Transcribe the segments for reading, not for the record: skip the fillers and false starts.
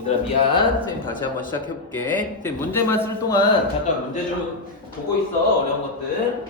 얘들아 미안. 선생님 다시 한번 시작해볼게. 선생님 문제만 쓸 동안 잠깐 문제 좀 보고 있어. 어려운 것들.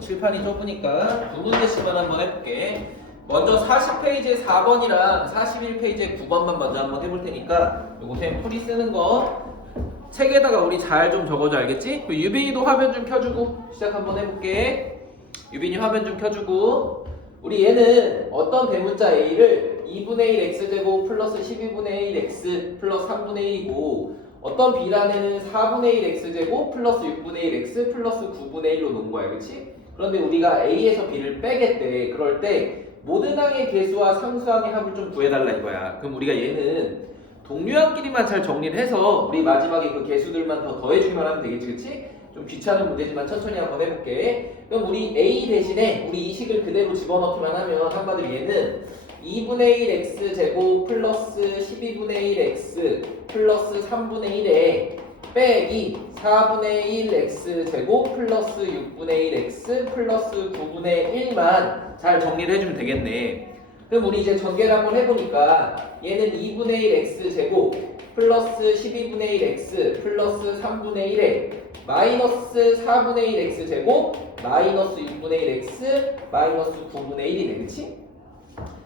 칠판이 좁으니까 두 문제씩만 한번 해볼게. 먼저 40페이지에 4번이랑 41페이지에 9번만 먼저 한번 해볼 테니까 요거 쌤 풀이 쓰는 거 책에다가 우리 잘 좀 적어줘. 알겠지? 유빈이도 화면 좀 켜주고 시작 한번 해볼게. 유빈이 화면 좀 켜주고. 우리 얘는 어떤 대문자 a를 2분의 1 x제곱 플러스 12분의 1 x 플러스 3분의 1이고 어떤 b란에는 4분의 1 x제곱 플러스 6분의 1 x 플러스 9분의 1로 놓은 거야. 그치? 그런데 우리가 a에서 b를 빼겠대. 그럴 때 모든 항의 개수와 상수항의 합을 좀 구해달라 이거야. 그럼 우리가 얘는 동류항끼리만 잘 정리를 해서 우리 마지막에 그 개수들만 더 더해주기만 하면 되겠지. 그치? 좀 귀찮은 문제지만 천천히 한번 해볼게. 그럼 우리 a 대신에 우리 이 식을 그대로 집어넣기만 하면 한마디로 얘는 2분의 1 x제곱 플러스 12분의 1 x 플러스 3분의 1에 빼기 4분의 1 x제곱 플러스 6분의 1 x 플러스 9분의 1만 잘 정리를 해주면 되겠네. 그럼 우리 이제 전개를 한번 해보니까 얘는 2분의 1 x제곱 플러스 12분의 1 x 플러스 3분의 1에 마이너스 4분의 1 x제곱 마이너스 6분의 1 x 마이너스 9분의 1이네. 그치?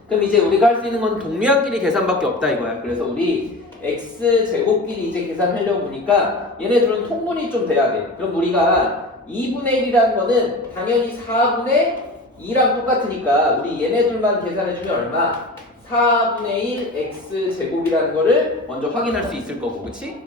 그럼 이제 우리가 할 수 있는 건 동류항끼리 계산밖에 없다 이거야. 그래서 우리 x제곱끼리 이제 계산하려고 보니까 얘네들은 통분이 좀 돼야 돼. 그럼 우리가 2분의 1이라는 거는 당연히 4분의 2랑 똑같으니까 우리 얘네들만 계산해주면 얼마? 4분의 1 x제곱이라는 거를 먼저 확인할 수 있을 거고. 그치?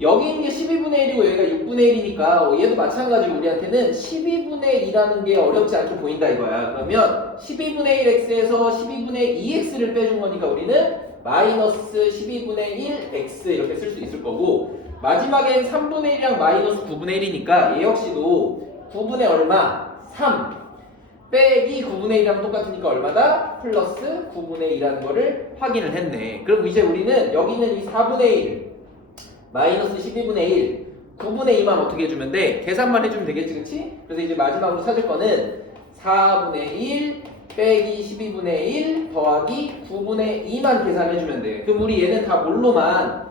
여기 있는 게 12분의 1이고 여기가 6분의 1이니까 얘도 마찬가지로 우리한테는 12분의 2라는 게 어렵지 않게 보인다 이거야. 그러면 12분의 1x에서 12분의 2x를 빼준 거니까 우리는 마이너스 12분의 1x 이렇게 쓸 수 있을 거고 마지막엔 3분의 1이랑 마이너스 9분의 1이니까 얘 역시도 9분의 얼마? 3 빼기 9분의 1이랑 똑같으니까 얼마다? 플러스 9분의 2라는 거를 확인을 했네. 그럼 이제 우리는 여기 있는 이 4분의 1 마이너스 12분의 1 9분의 2만 어떻게 해주면 돼? 계산만 해주면 되겠지. 그치? 그래서 이제 마지막으로 찾을 거는 4분의 1 빼기 12분의 1 더하기 9분의 2만 계산해주면 돼. 그럼 우리 얘는 다 뭘로만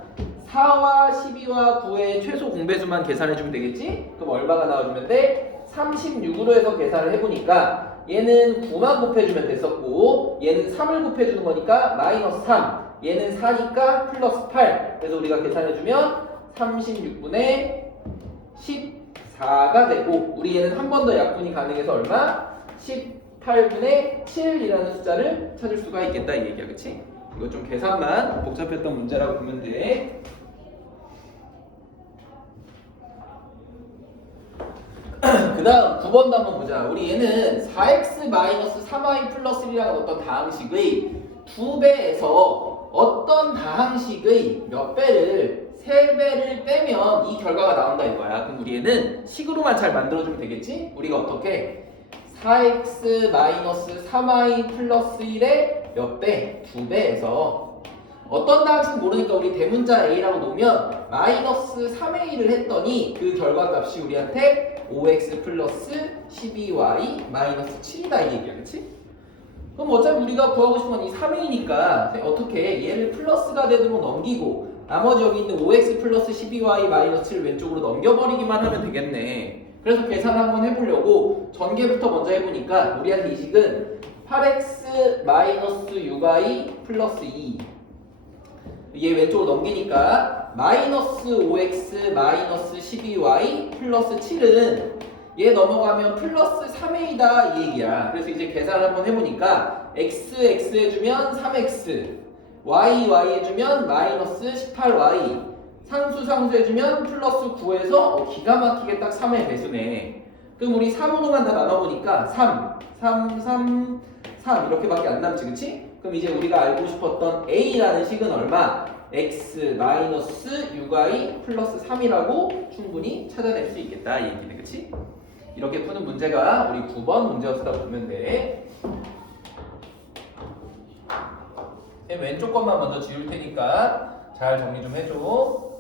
4와 12와 9의 최소 공배수만 계산해주면 되겠지? 그럼 얼마가 나와주면 돼? 36으로 해서 계산을 해보니까 얘는 9만 곱해주면 됐었고 얘는 3을 곱해주는 거니까 마이너스 3 얘는 4니까 플러스 8 그래서 우리가 계산해주면 36분의 14가 되고 우리 얘는 한 번 더 약분이 가능해서 얼마? 18분의 7이라는 숫자를 찾을 수가 있겠다 이 얘기야. 그치? 이거 좀 계산만 복잡했던 문제라고 보면 돼. 그 다음 9번도 한번 보자. 우리 얘는 4x-3y 플러스 1이라는 어떤 다항식의 2배에서 어떤 다항식의 몇 배를 3배를 빼면 이 결과가 나온다 이거야. 그럼 우리 얘는 식으로만 잘 만들어주면 되겠지? 우리가 어떻게 4x-3y 플러스 1의 몇 배? 2배에서 어떤 다항식 모르니까 우리 대문자 A라고 놓으면 마이너스 3A를 했더니 그 결과값이 우리한테 5x 플러스 12y 마이너스 7이다 이 얘기야. 그치? 그럼 어차피 우리가 구하고 싶은 건 이 3A니까 어떻게 얘를 플러스가 되도록 넘기고 나머지 여기 있는 5x 플러스 12y 마이너스 7을 왼쪽으로 넘겨버리기만 하면 되겠네. 그래서 계산 한번 해보려고 전개부터 먼저 해보니까 우리한테 이 식은 8x 마이너스 6y 플러스 2 얘 왼쪽으로 넘기니까 마이너스 5x 마이너스 12y 플러스 7은 얘 넘어가면 플러스 3a다 이 얘기야. 그래서 이제 계산을 한번 해보니까 x 해주면 3x y 해주면 마이너스 18y 상수 해주면 플러스 9에서 기가 막히게 딱 3의 배수네. 그럼 우리 3으로만 다 나눠보니까 3 이렇게밖에 안 남지 그치? 그럼 이제 우리가 알고 싶었던 A라는 식은 얼마? x 마이너스 6y 플러스 3이라고 충분히 찾아낼 수 있겠다 이 얘기네 그치? 이렇게 푸는 문제가 우리 9번 문제였다 보면 돼. 왼쪽 것만 먼저 지울 테니까 잘 정리 좀 해줘.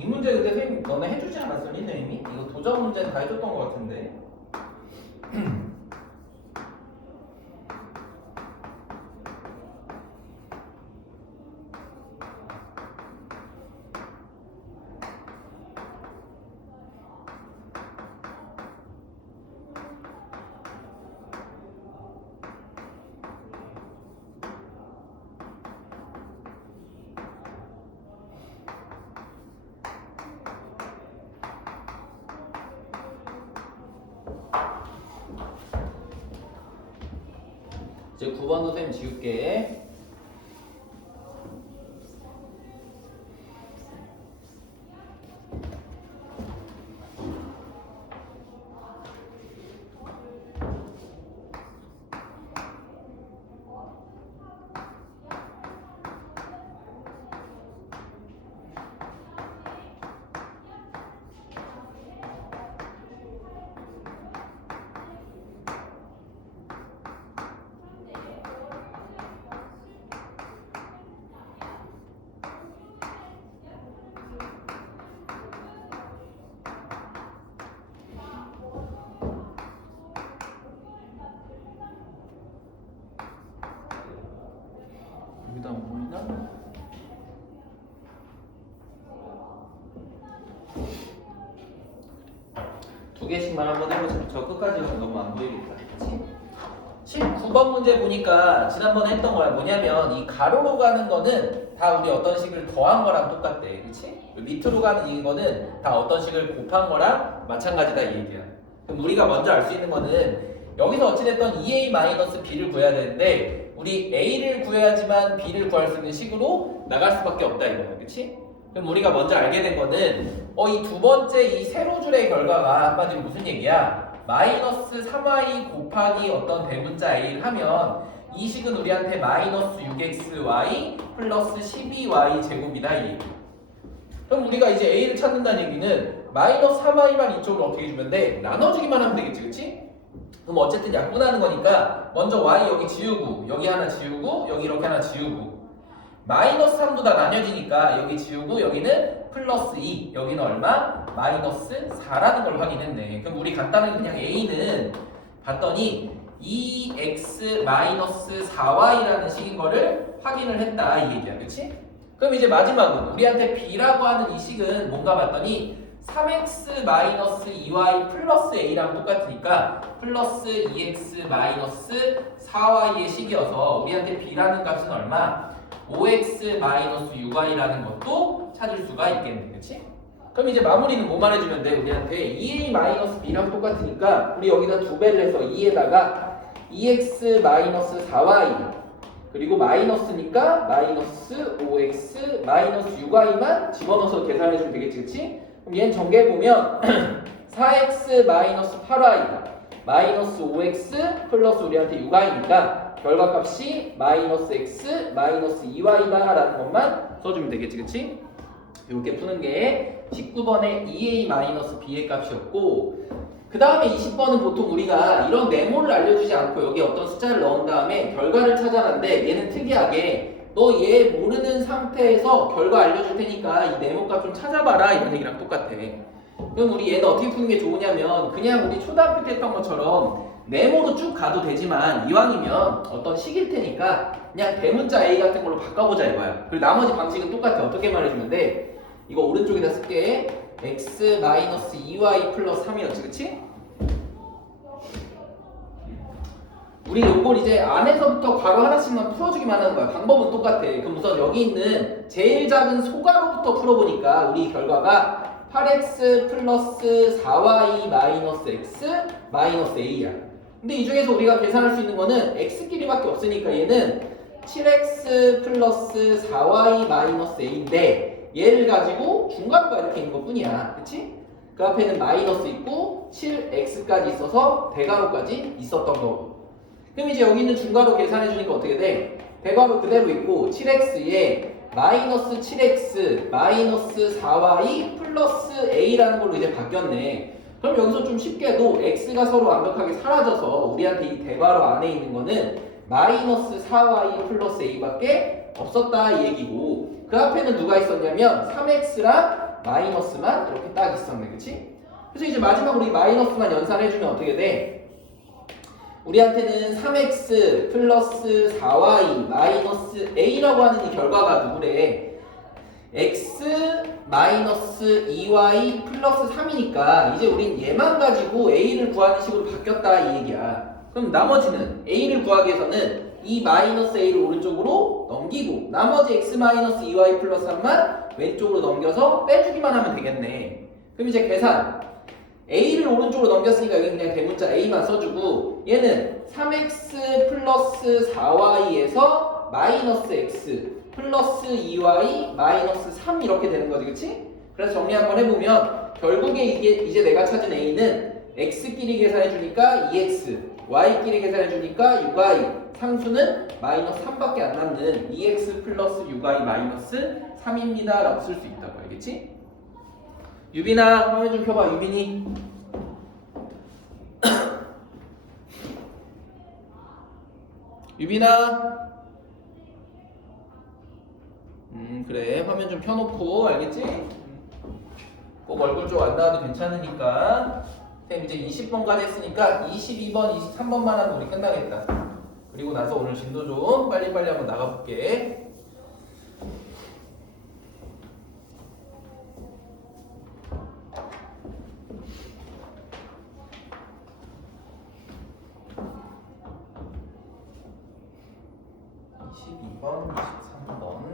이 문제 근데 선생님 너네 해주지 않았었니 선생님이? 이거 도전 문제는 다 해줬던 것 같은데. 이제 9번도 선생님 지울게. 여기다 안 보이나? 두 개씩만 한번 해보자. 저 끝까지 가면 너무 안 보이겠다. 그치? 19번 문제 보니까 지난번에 했던 거야. 뭐냐면 이 가로로 가는 거는 다 우리 어떤 식을 더한 거랑 똑같대. 그치? 밑으로 가는 이거는 다 어떤 식을 곱한 거랑 마찬가지다 이 얘기야. 그럼 우리가 먼저 알 수 있는 거는 여기서 어찌됐든 2a-b를 구해야 되는데 우리 a를 구해야지만 b를 구할 수 있는 식으로 나갈 수밖에 없다 이거야. 그치? 그럼 우리가 먼저 알게 된 거는 이 두 번째 이 세로줄의 결과가 한마디로 무슨 얘기야? 마이너스 3y 곱하기 어떤 대문자 a를 하면 이 식은 우리한테 마이너스 6xy 플러스 12y 제곱이다 이 얘기. 그럼 우리가 이제 a를 찾는다는 얘기는 마이너스 3y만 이쪽으로 어떻게 주면 돼? 나눠주기만 하면 되겠지 그치? 그럼 어쨌든 약분하는 거니까 먼저 y 여기 지우고 여기 하나 지우고 여기 이렇게 하나 지우고 마이너스 3도 다 나뉘어지니까 여기 지우고 여기는 플러스 2, 여기는 얼마? 마이너스 4라는 걸 확인했네. 그럼 우리 간단하게 그냥 A는 봤더니 2x 마이너스 4y라는 식인 거를 확인을 했다 이 얘기야. 그치? 그럼 이제 마지막은 우리한테 B라고 하는 이 식은 뭔가 봤더니 3x 마이너스 2y 플러스 a랑 똑같으니까 플러스 2x 마이너스 4y의 식이어서 우리한테 B라는 값은 얼마? 5x 마이너스 6y라는 것도 찾을 수가 있겠네. 그치? 그럼 이제 마무리는 뭐 말해주면 돼? 우리한테 2a 마이너스 b랑 똑같으니까 우리 여기다 2배를 해서 2에다가 2x 마이너스 4y 그리고 마이너스니까 마이너스 5x 마이너스 6y만 집어넣어서 계산해주면 되겠지. 그치? 그럼 얘는 전개해보면 4x 마이너스 8y 마이너스 5x 플러스 우리한테 6y니까 결과값이 마이너스 x 마이너스 2y다 라는 것만 써주면 되겠지. 그치? 이렇게 푸는 게 19번의 2a-b의 값이었고 그 다음에 20번은 보통 우리가 이런 네모를 알려주지 않고 여기 어떤 숫자를 넣은 다음에 결과를 찾아라는데 얘는 특이하게 너 얘 모르는 상태에서 결과 알려줄 테니까 이 네모 값 좀 찾아봐라 이런 얘기랑 똑같아. 그럼 우리 얘는 어떻게 푸는 게 좋으냐면 그냥 우리 초등학교 때 했던 것처럼 네모로 쭉 가도 되지만 이왕이면 어떤 식일 테니까 그냥 대문자 A 같은 걸로 바꿔보자 이거야. 그리고 나머지 방식은 똑같아. 어떻게 말해주면 돼? 이거 오른쪽에다 쓸게. x-2y 플러스 3이었지, 그치? 우리 요걸 이제 안에서부터 괄호 하나씩만 풀어주기만 하는 거야. 방법은 똑같아. 그럼 우선 여기 있는 제일 작은 소괄호부터 풀어보니까 우리 결과가 8x 플러스 4y 마이너스 x 마이너스 a야. 근데 이 중에서 우리가 계산할 수 있는 거는 x끼리밖에 없으니까 얘는 7x 플러스 4y 마이너스 a인데 얘를 가지고 중괄호가 이렇게 있는 것 뿐이야. 그치? 그 앞에는 마이너스 있고 7x까지 있어서 대괄호까지 있었던 거고. 그럼 이제 여기 있는 중괄호 계산해 주니까 어떻게 돼? 대괄호 그대로 있고 7x에 마이너스 7x 마이너스 4y 플러스 a라는 걸로 이제 바뀌었네. 그럼 여기서 좀 쉽게도 x가 서로 완벽하게 사라져서 우리한테 이 대괄호 안에 있는 거는 마이너스 4y 플러스 a밖에 없었다 이 얘기고 그 앞에는 누가 있었냐면 3x랑 마이너스만 이렇게 딱 있었네. 그치? 그래서 이제 마지막으로 이 마이너스만 연산해주면 어떻게 돼? 우리한테는 3x 플러스 4y 마이너스 a라고 하는 이 결과가 누구래? x 마이너스 2y 플러스 3이니까 이제 우린 얘만 가지고 a를 구하는 식으로 바뀌었다 이 얘기야. 그럼 나머지는 a를 구하기 위해서는 이 마이너스 a를 오른쪽으로 넘기고 나머지 x 마이너스 2y 플러스 3만 왼쪽으로 넘겨서 빼주기만 하면 되겠네. 그럼 이제 계산 a를 오른쪽으로 넘겼으니까 여기 그냥 대문자 a만 써주고 얘는 3x 플러스 4y에서 마이너스 x 플러스 2y 마이너스 3 이렇게 되는 거지. 그치? 그래서 정리 한번 해보면 결국에 이게 이제 내가 찾은 a는 x끼리 계산해주니까 2x y끼리 계산해주니까 6y 상수는 마이너스 3밖에 안 남는 2x 플러스 6y 마이너스 3입니다 라고 쓸 수 있다고. 알겠지? 유빈아 화면 좀 켜봐. 유빈이 유빈아 그래 화면 좀 켜놓고 알겠지? 꼭 얼굴 쪽 안 나와도 괜찮으니까. 쌤 이제 20번까지 했으니까 22번, 23번만 하면 우리 끝나겠다. 그리고 나서 오늘 진도 좀 빨리빨리 한번 나가볼게. (22번) (23번)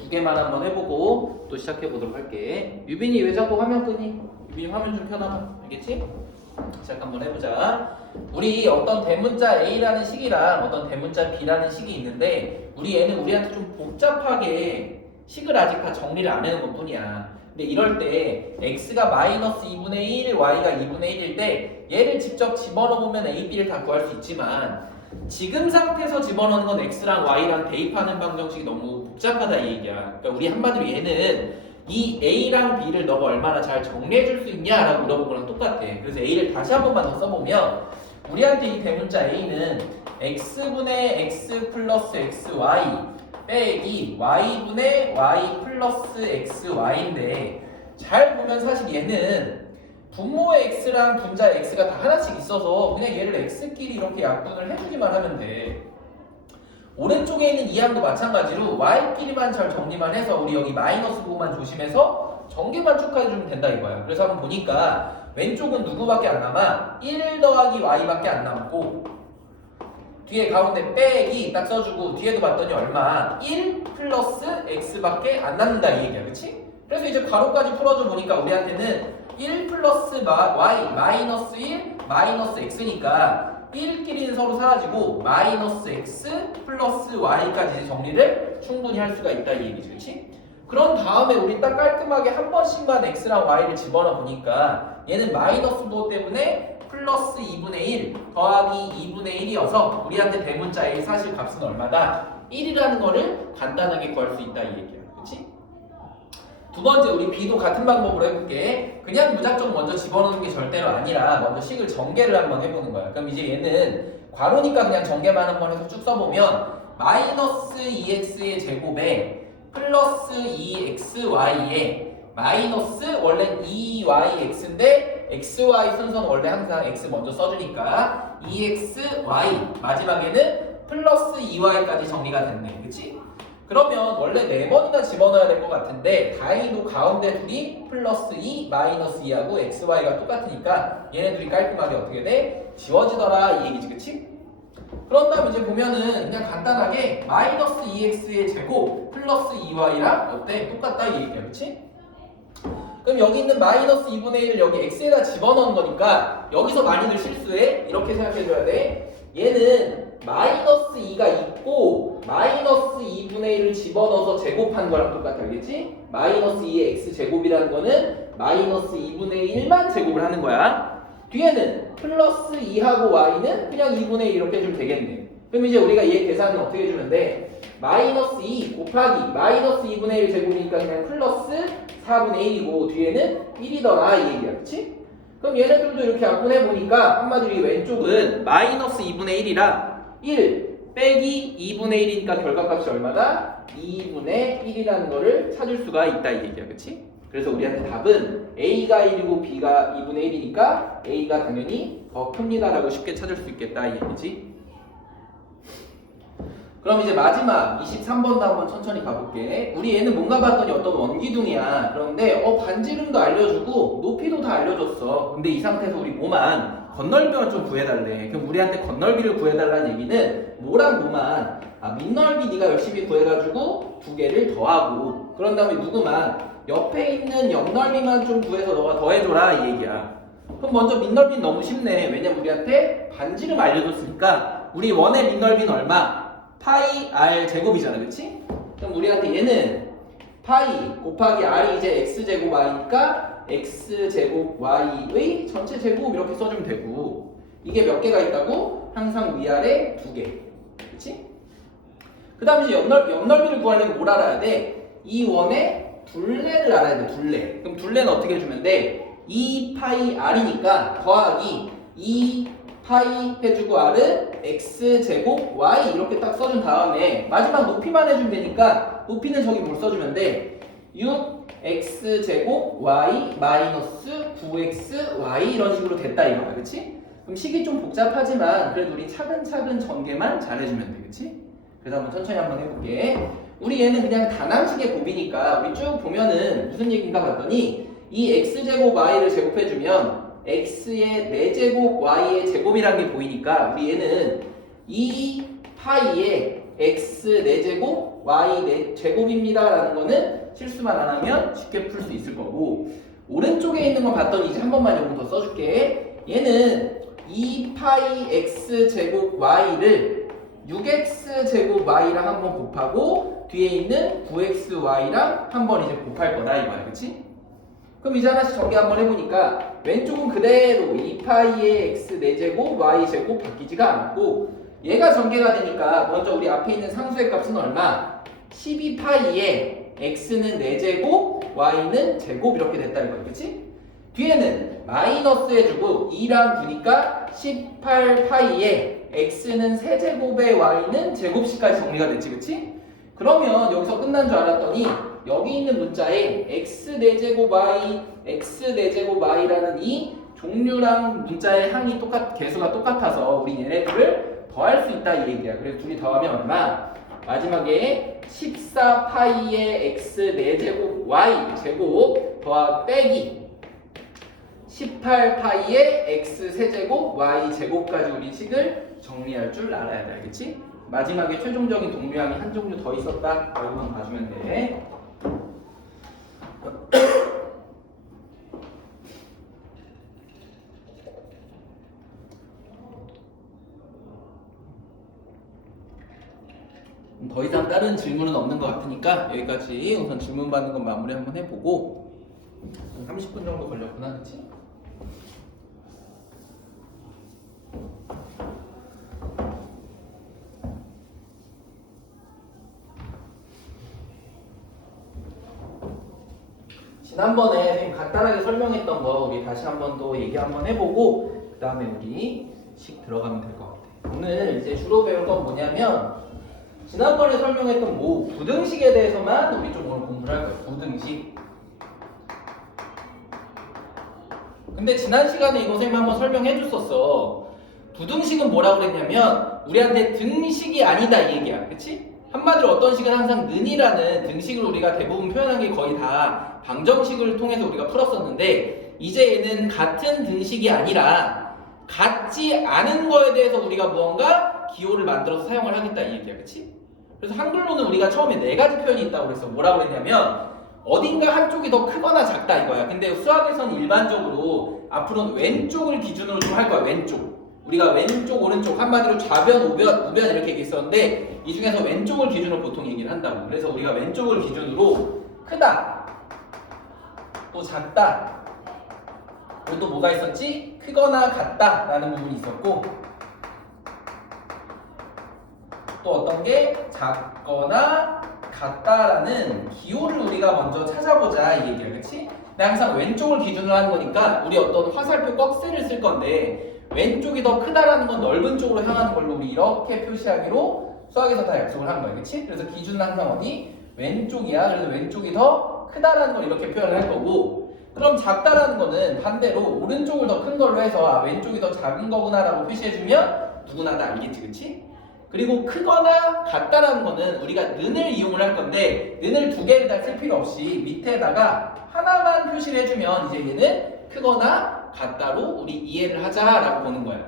두 개만 한번 해보고 또 시작해 보도록 할게. 유빈이 왜 자꾸 화면 끄니? 유빈이 화면 좀 켜놔봐. 알겠지? 시작 한번 해보자. 우리 어떤 대문자 A라는 식이랑 어떤 대문자 B라는 식이 있는데 우리 얘는 우리한테 좀 복잡하게 식을 아직 다 정리를 안 해놓은 것 뿐이야. 근데 이럴 때 x가 마이너스 2분의 1, y가 2분의 1일 때 얘를 직접 집어넣으면 a, b를 다 구할 수 있지만 지금 상태에서 집어넣는 건 x랑 y랑 대입하는 방정식이 너무 복잡하다 이 얘기야. 그러니까 우리 한마디로 얘는 이 a랑 b를 너가 얼마나 잘 정리해 줄 수 있냐라고 물어본 거랑 똑같아. 그래서 a를 다시 한 번만 더 써보면 우리한테 이 대문자 a는 x분의 x 플러스 xy 빼기 y분의 y 플러스 xy인데 잘 보면 사실 얘는 분모의 x랑 분자 x가 다 하나씩 있어서 그냥 얘를 x끼리 이렇게 약분을 해주기만 하면 돼. 오른쪽에 있는 이 항도 마찬가지로 y끼리만 잘 정리만 해서 우리 여기 마이너스 부분만 조심해서 전개만 쭉 해주면 된다 이거야. 그래서 한번 보니까 왼쪽은 누구밖에 안 남아? 1 더하기 y밖에 안 남고 뒤에 가운데 빼기 딱 써주고 뒤에도 봤더니 얼마? 1 플러스 x밖에 안 남는다 이 얘기야. 그치? 그래서 이제 괄호까지 풀어줘 보니까 우리한테는 1 플러스 y 마이너스 1 마이너스 x니까 1끼리는 서로 사라지고 마이너스 x 플러스 y까지 정리를 충분히 할 수가 있다 이 얘기지. 그치? 그런 다음에 우리 딱 깔끔하게 한 번씩만 x랑 y를 집어넣어 보니까 얘는 마이너스 도 때문에 플러스 2분의 1 더하기 2분의 1이어서 우리한테 대문자의 사실 값은 얼마다? 1이라는 거를 간단하게 구할 수 있다 이 얘기야. 그치? 두 번째 우리 b도 같은 방법으로 해볼게. 그냥 무작정 먼저 집어넣는 게 절대로 아니라 먼저 식을 전개를 한번 해보는 거야. 그럼 이제 얘는 괄호니까 그냥 전개만 한번 해서 쭉 써보면 마이너스 2x의 제곱에 플러스 2xy에 마이너스 원래는 2yx인데 xy 순서는 원래 항상 x 먼저 써주니까 2xy 마지막에는 플러스 2y까지 정리가 됐네. 그치? 그러면 원래 4번이나 집어넣어야 될 것 같은데 다행히도 가운데 둘이 플러스 2, 마이너스 2하고 xy가 똑같으니까 얘네들이 깔끔하게 어떻게 돼? 지워지더라 이 얘기지. 그치? 그런 다음에 이제 보면은 그냥 간단하게 마이너스 2x의 제곱 플러스 2y랑 어때? 똑같다 이 얘기야. 그치? 그럼 여기 있는 마이너스 2분의 1을 여기 x에다 집어넣은 거니까 여기서 많이들 실수해. 이렇게 생각해줘야 돼. 얘는 마이너스 2가 있고 마이너스 2분의 1을 집어넣어서 제곱한 거랑 똑같아. 알겠지? 마이너스 2의 x제곱이라는 거는 마이너스 2분의 1만 제곱을 하는 거야. 뒤에는 플러스 2하고 y는 그냥 2분의 1 이렇게 해주면 되겠네. 그럼 이제 우리가 얘 계산은 어떻게 해주면 돼? 마이너스 2 곱하기 마이너스 2분의 1 제곱이니까 그냥 플러스 4분의 1이고 뒤에는 1이더라 이 얘기야. 그치? 그럼 얘네들도 이렇게 약분해보니까 한마디로 왼쪽은 마이너스 2분의 1이라 1 빼기 2분의 1이니까 결과값이 얼마다? 2분의 1이라는 거를 찾을 수가 있다 이 얘기야. 그치? 그래서 우리한테 답은 A가 1이고 B가 2분의 1이니까 A가 당연히 더 큽니다 라고 쉽게 찾을 수 있겠다 이 얘기지. 그럼 이제 마지막 23번도 한번 천천히 가볼게. 우리 얘는 뭔가 봤더니 어떤 원기둥이야. 그런데 반지름도 알려주고 높이도 다 알려줬어. 근데 이 상태에서 우리 뭐만 건널비만 좀 구해달래. 그럼 우리한테 건널비를 구해달라는 얘기는 뭐랑 뭐만 밑넓이 네가 열심히 구해가지고 두 개를 더하고 그런 다음에 누구만 옆에 있는 옆넓이만 좀 구해서 너가 더해줘라 이 얘기야. 그럼 먼저 밑넓이는 너무 쉽네. 왜냐면 우리한테 반지름 알려줬으니까 우리 원의 밑넓이는 얼마? 파이 r 제곱이잖아. 그치? 그럼 우리한테 얘는 파이 곱하기 r 이제 x제곱 y니까 x제곱 y의 전체 제곱 이렇게 써주면 되고 이게 몇 개가 있다고? 항상 위아래 2개. 그치? 그 다음에 이제 옆넓이를 구하려면 뭘 알아야 돼? 이 원의 둘레를 알아야 돼. 둘레. 그럼 둘레는 어떻게 해주면 돼? 2파이 r이니까 더하기 2파이 해주고 r은 x제곱 y 이렇게 딱 써준 다음에 마지막 높이만 해주면 되니까 높이는 저기 뭘 써주면 돼? 6x제곱 y 마이너스 9xy 이런 식으로 됐다 이거야. 그치? 그럼 식이 좀 복잡하지만 그래도 우리 차근차근 전개만 잘해주면 돼. 그치? 그래서 한번 천천히 한번 해볼게. 우리 얘는 그냥 단항식의 곱이니까 우리 쭉 보면은 무슨 얘기인가 봤더니 이 x제곱 y를 제곱해주면 x의 4제곱 y의 제곱이라는 게 보이니까 우리 얘는 2파이에 x 4제곱 제곱 y 제곱입니다 라는 거는 실수만 안 하면 쉽게 풀 수 있을 거고, 오른쪽에 있는 거 봤더니 이제 한 번만 조금 더 써줄게. 얘는 2파이 x 제곱 y를 6x 제곱 y랑 한번 곱하고 뒤에 있는 9xy랑 한번 이제 곱할 거다 이거야, 그치? 그럼 이제 하나씩 전개 한번 해보니까 왼쪽은 그대로 2파이의 x 4제곱 y 제곱 바뀌지가 않고, 얘가 전개가 되니까 먼저 우리 앞에 있는 상수의 값은 얼마? 12파이에 x는 4제곱 y는 제곱 이렇게 됐다 이거야, 그치? 뒤에는 마이너스 해주고 2랑 9니까 18파이에 x는 세제곱에 y는 제곱씩까지 정리가 됐지, 그치? 그러면 여기서 끝난 줄 알았더니 여기 있는 문자에 x 4제곱 y, x 4제곱 y라는 이 종류랑 문자의 항이 개수가 똑같아서 우리 얘네들을 더할 수 있다 이 얘기야. 그래서 둘이 더하면 얼마? 마지막에 14파이의 x 4제곱 y 제곱 더하 빼기 18파이의 x 세제곱 y 제곱까지 우리 식을 정리할 줄 알아야 돼, 알겠지? 마지막에 최종적인 동류항이 한 종류 더 있었다. 이것만 봐주면 돼. 더 이상 다른 질문은 없는 것 같으니까 여기까지 우선 질문 받는 건 마무리 한번 해보고, 30분 정도 걸렸구나, 그치? 지난번에 선생님 간단하게 설명했던 거 우리 다시 한번 또 얘기 한번 해보고 그 다음에 우리 식 들어가면 될 것 같아. 오늘 이제 주로 배울 건 뭐냐면 지난번에 설명했던 부등식에 대해서만 우리 좀 오늘 공부를 할 거예요. 부등식. 근데 지난 시간에 이거 선생님 한번 설명해 줬었어. 부등식은 뭐라고 그랬냐면 우리한테 등식이 아니다 이 얘기야, 그치? 한마디로 어떤 식은 항상 는이라는 등식을 우리가 대부분 표현한 게 거의 다 방정식을 통해서 우리가 풀었었는데, 이제 얘는 같은 등식이 아니라 같지 않은 거에 대해서 우리가 무언가 기호를 만들어서 사용을 하겠다 이 얘기야, 그치? 그래서 한글로는 우리가 처음에 4가지 표현이 있다고 그랬어. 뭐라고 그랬냐면 어딘가 한쪽이 더 크거나 작다 이거야. 근데 수학에서는 일반적으로 앞으로는 왼쪽을 기준으로 좀 할 거야. 왼쪽. 우리가 왼쪽, 오른쪽, 한마디로 좌변, 우변 이렇게 얘기했었는데 이 중에서 왼쪽을 기준으로 보통 얘기를 한다고. 그래서 우리가 왼쪽을 기준으로 크다, 또 작다, 그리고 또 뭐가 있었지? 크거나 같다 라는 부분이 있었고, 또 어떤 게 작거나 같다라는 기호를 우리가 먼저 찾아보자 이 얘기야, 그치? 근데 항상 왼쪽을 기준으로 하는 거니까 우리 어떤 화살표 꺽쇠를 쓸 건데 왼쪽이 더 크다라는 건 넓은 쪽으로 향하는 걸로 우리 이렇게 표시하기로 수학에서 다 약속을 한 거야, 그치? 그래서 기준은 항상 어디? 왼쪽이야. 그래서 왼쪽이 더 크다라는 걸 이렇게 표현을 할 거고, 그럼 작다라는 거는 반대로 오른쪽을 더 큰 걸로 해서 왼쪽이 더 작은 거구나 라고 표시해주면 누구나 다 알겠지, 그치? 그리고 크거나 같다라는 거는 우리가 는을 이용을 할 건데 는을 2개를 다 쓸 필요 없이 밑에다가 하나만 표시를 해주면 이제 얘는 크거나 같다로 우리 이해를 하자라고 보는 거야.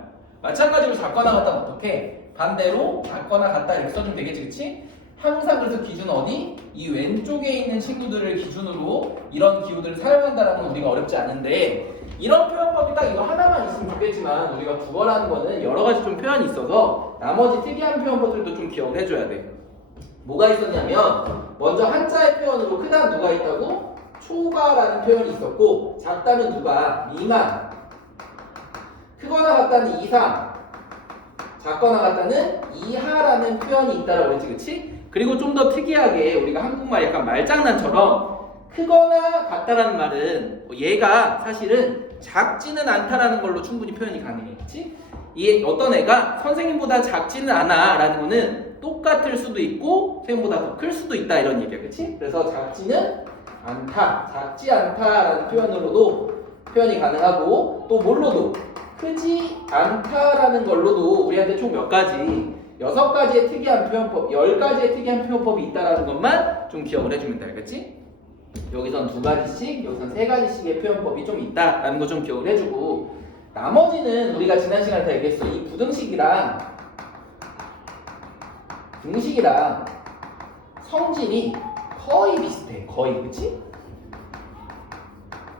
마찬가지로 작거나 같다는 어떻게? 반대로 작거나 같다 이렇게 써주면 되겠지, 그치? 항상 그래서 기준은 어디? 이 왼쪽에 있는 친구들을 기준으로 이런 기호들을 사용한다는 건 우리가 어렵지 않은데, 이런 표현법이 딱 이거 하나만 있으면 좋겠지만 우리가 국어라는 거는 여러 가지 좀 표현이 있어서 나머지 특이한 표현법들도 좀 기억을 해줘야 돼. 뭐가 있었냐면 먼저 한자의 표현으로 크다는 누가 있다고? 초가라는 표현이 있었고, 작다는 누가? 미만, 크거나 같다는 이상, 작거나 같다는 이하라는 표현이 있다라고 그랬지, 그치? 그리고 좀 더 특이하게 우리가 한국말 약간 말장난처럼 크거나 같다라는 말은 얘가 사실은 작지는 않다라는 걸로 충분히 표현이 가능해, 그치? 이 어떤 애가 선생님보다 작지는 않아 라는 거는 똑같을 수도 있고 선생님보다 더 클 수도 있다 이런 얘기야, 그치? 그래서 작지는 않다, 작지 않다라는 표현으로도 표현이 가능하고, 또 뭘로도 크지 않다라는 걸로도 우리한테 총 몇 가지, 6가지의 특이한 표현법, 10가지의 특이한 표현법이 있다라는 것만 좀 기억을 해주면 돼, 알겠지? 여기선 2가지씩, 여기선 3가지씩의 표현법이 좀 있다라는 거 좀 기억을 해주고, 나머지는 우리가 지난 시간에 다 얘기했어. 이 부등식이랑 등식이랑 성질이 거의 비슷해. 거의. 그치?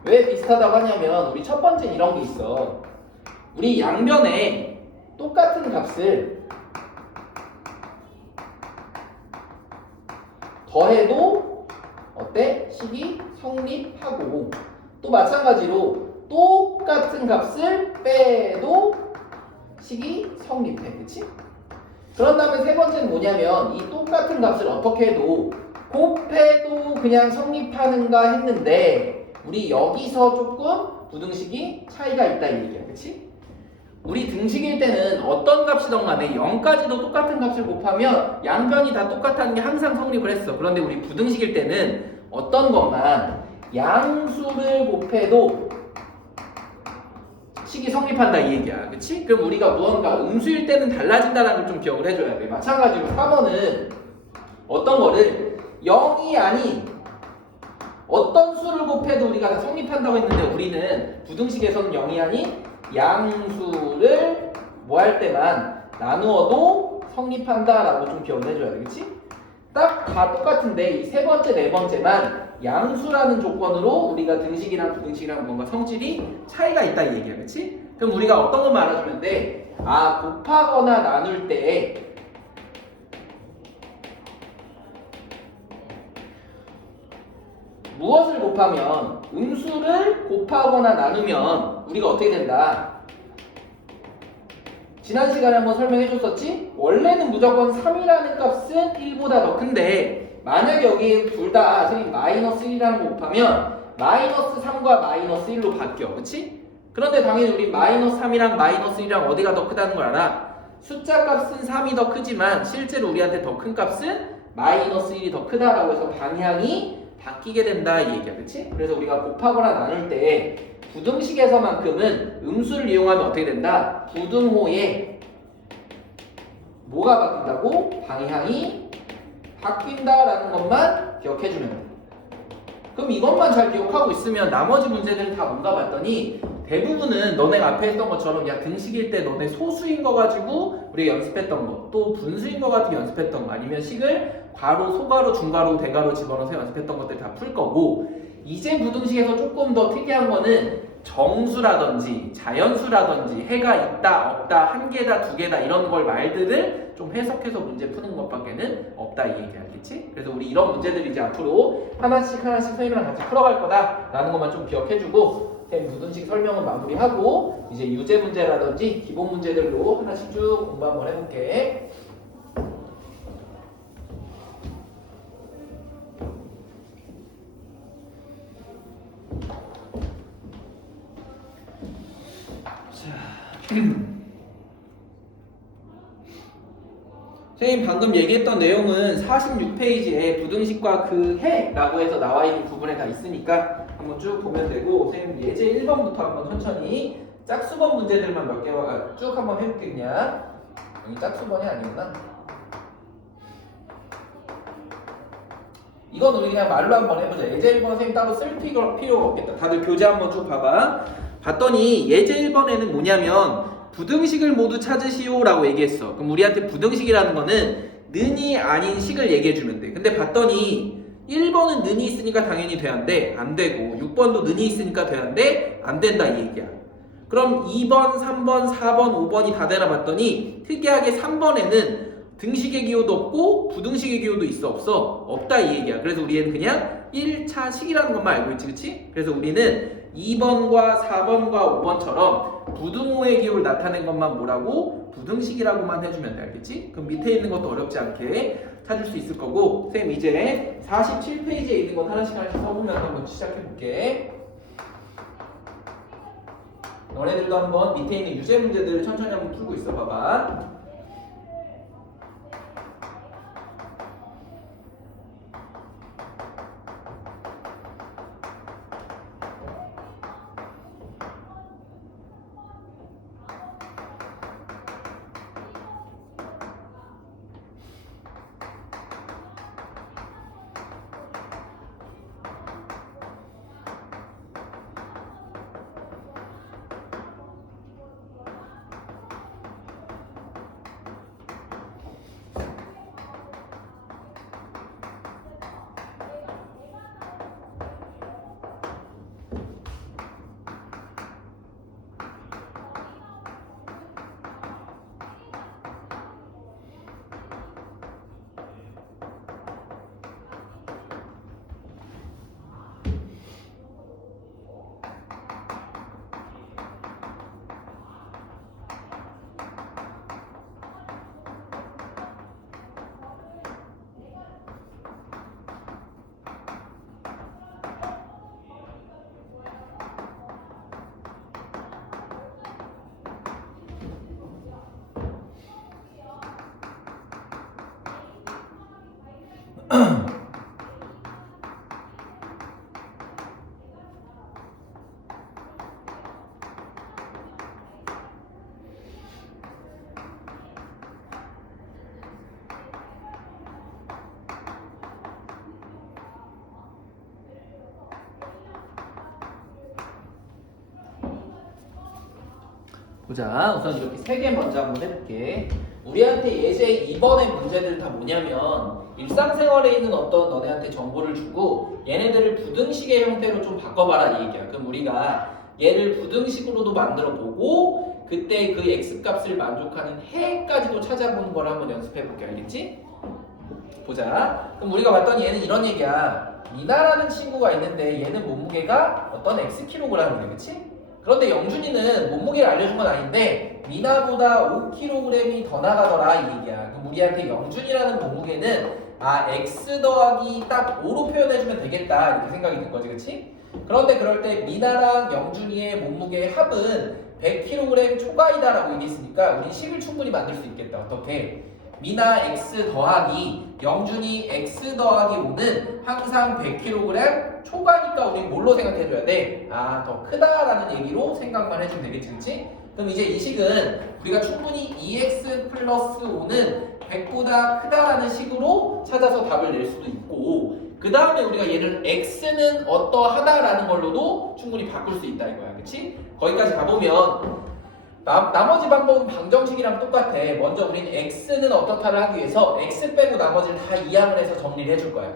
왜 비슷하다고 하냐면 우리 첫 번째 이런 게 있어. 우리 양변에 똑같은 값을 더해도 어때? 식이 성립하고, 또 마찬가지로 똑같은 값을 빼도 식이 성립해. 그치? 그런 다음에 세 번째는 뭐냐면 이 똑같은 값을 어떻게 해도 곱해도 그냥 성립하는가 했는데 우리 여기서 조금 부등식이 차이가 있다 이 얘기야. 그치? 우리 등식일 때는 어떤 값이든 간에 0까지도 똑같은 값을 곱하면 양변이 다 똑같다는 게 항상 성립을 했어. 그런데 우리 부등식일 때는 어떤 것만 양수를 곱해도 식이 성립한다 이 얘기야. 그치? 그럼 우리가 무언가 음수일 때는 달라진다는 걸 좀 기억을 해줘야 돼. 마찬가지로 3번은 어떤 거를 0이 아닌 어떤 수를 곱해도 우리가 다 성립한다고 했는데 우리는 부등식에서는 0이 아닌 양수를 뭐 할 때만 나누어도 성립한다라고 좀 기억을 해줘야 돼. 그치? 딱 다 똑같은데 이 세 번째, 네 번째만 양수라는 조건으로 우리가 등식이랑 부등식이랑 뭔가 성질이 차이가 있다 이 얘기야. 그치? 그럼 우리가 어떤 것만 알아주면 돼? 아, 곱하거나 나눌 때 무엇을 곱하면 음수를 곱하거나 나누면 우리가 어떻게 된다? 지난 시간에 한번 설명해 줬었지? 원래는 무조건 3이라는 값은 1보다 더 큰데 만약 여기 둘 다 선생님 마이너스 1이라는 거 곱하면 마이너스 3과 마이너스 1로 바뀌어. 그치? 그런데 당연히 우리 마이너스 3이랑 마이너스 1이랑 어디가 더 크다는 걸 알아? 숫자 값은 3이 더 크지만 실제로 우리한테 더 큰 값은 마이너스 1이 더 크다라고 해서 방향이 바뀌게 된다 이 얘기야. 그치? 그래서 우리가 곱하거나 나눌 때 부등식에서만큼은 음수를 이용하면 어떻게 된다? 부등호에 뭐가 바뀐다고? 방향이 바뀐다라는 것만 기억해주면 돼. 그럼 이것만 잘 기억하고 있으면 나머지 문제들은 다 뭔가 봤더니 대부분은 너네가 앞에 했던 것처럼 야 등식일 때 너네 소수인 거 가지고 우리가 연습했던 거, 또 분수인 거 가지고 연습했던 거, 아니면 식을 괄호, 소괄호, 중괄호, 대괄호 집어넣어서 연습했던 것들 다 풀 거고, 이제 부등식에서 조금 더 특이한 거는 정수라든지 자연수라든지 해가 있다 없다 한 개다 두 개다 이런 걸 말들을 좀 해석해서 문제 푸는 것밖에는 없다 이 얘기 알겠지? 그래서 우리 이런 문제들 이제 앞으로 하나씩 선생님이랑 같이 풀어갈 거다 라는 것만 좀 기억해주고 부등식 설명은 마무리하고 이제 유제 문제라든지 기본 문제들로 하나씩 쭉 공부 한번 해볼게. 선생님 방금 얘기했던 내용은 46페이지에 부등식과 그 해라고 해서 나와 있는 부분에 다 있으니까 한번 쭉 보면 되고, 선생님 예제 1번부터 한번 천천히 짝수번 문제들만 몇 개만 쭉 한번 해볼게. 그냥 여기 짝수번이 아니구나. 이건 우리 그냥 말로 한번 해보자. 예제 1번 선생님 따로 쓸 필요가 없겠다. 다들 교재 한번 쭉 봐봐. 봤더니 예제 1번에는 뭐냐면 부등식을 모두 찾으시오 라고 얘기했어. 그럼 우리한테 부등식이라는 거는 는이 아닌 식을 얘기해주면 돼. 근데 봤더니 1번은 는이 있으니까 당연히 돼안돼. 안 되고 6번도 는이 있으니까 돼안돼. 안 된다 이 얘기야. 그럼 2번, 3번, 4번, 5번이 다 되나 봤더니 특이하게 3번에는 등식의 기호도 없고 부등식의 기호도 있어 없어? 없다 이 얘기야. 그래서 우리는 그냥 1차 식이라는 것만 알고 있지. 그치? 그래서 우리는 2번과 4번과 5번처럼 부등호의 기호를 나타낸 것만 뭐라고? 부등식이라고만 해주면 돼. 알겠지? 그럼 밑에 있는 것도 어렵지 않게 찾을 수 있을 거고, 선생님 이제 47페이지에 있는 것 하나씩 써보면서 한번 시작해볼게. 너네들도 한번 밑에 있는 유제 문제들을 천천히 한번 풀고 있어 봐봐. 보자. 우선 이렇게 3개 먼저 한번 해볼게. 우리한테 예제 이번에 문제들 다 뭐냐면 일상생활에 있는 어떤 너네한테 정보를 주고 얘네들을 부등식의 형태로 좀 바꿔봐라 이 얘기야. 그럼 우리가 얘를 부등식으로도 만들어 보고 그때 그 x값을 만족하는 해까지도 찾아보는 걸 한번 연습해 볼게. 알겠지? 보자. 그럼 우리가 봤더니 얘는 이런 얘기야. 미나라는 친구가 있는데 얘는 몸무게가 어떤 xkg이래. 그치? 그런데 영준이는 몸무게를 알려준 건 아닌데 미나보다 5kg이 더 나가더라 이 얘기야. 그럼 우리한테 영준이라는 몸무게는 x 더하기 딱 5로 표현해주면 되겠다 이렇게 생각이 든 거지. 그치? 그런데 그럴 때 미나랑 영준이의 몸무게의 합은 100kg 초과이다 라고 얘기했으니까 우리 10을 충분히 만들 수 있겠다. 어떻게? 미나 x 더하기 영준이 x 더하기 5는 항상 100kg 초과니까 우리 뭘로 생각해줘야 돼? 더 크다라는 얘기로 생각만 해주면 되겠지, 그치? 그럼 이제 이 식은 우리가 충분히 2x 플러스 5는 100보다 크다라는 식으로 찾아서 답을 낼 수도 있고 그 다음에 우리가 얘를 x는 어떠하다라는 걸로도 충분히 바꿀 수 있다 이거야, 그치? 거기까지 가보면 나머지 방법은 방정식이랑 똑같아. 먼저 우리는 x는 어떻다를 하기 위해서 x 빼고 나머지를 다 이항을 해서 정리를 해줄 거야.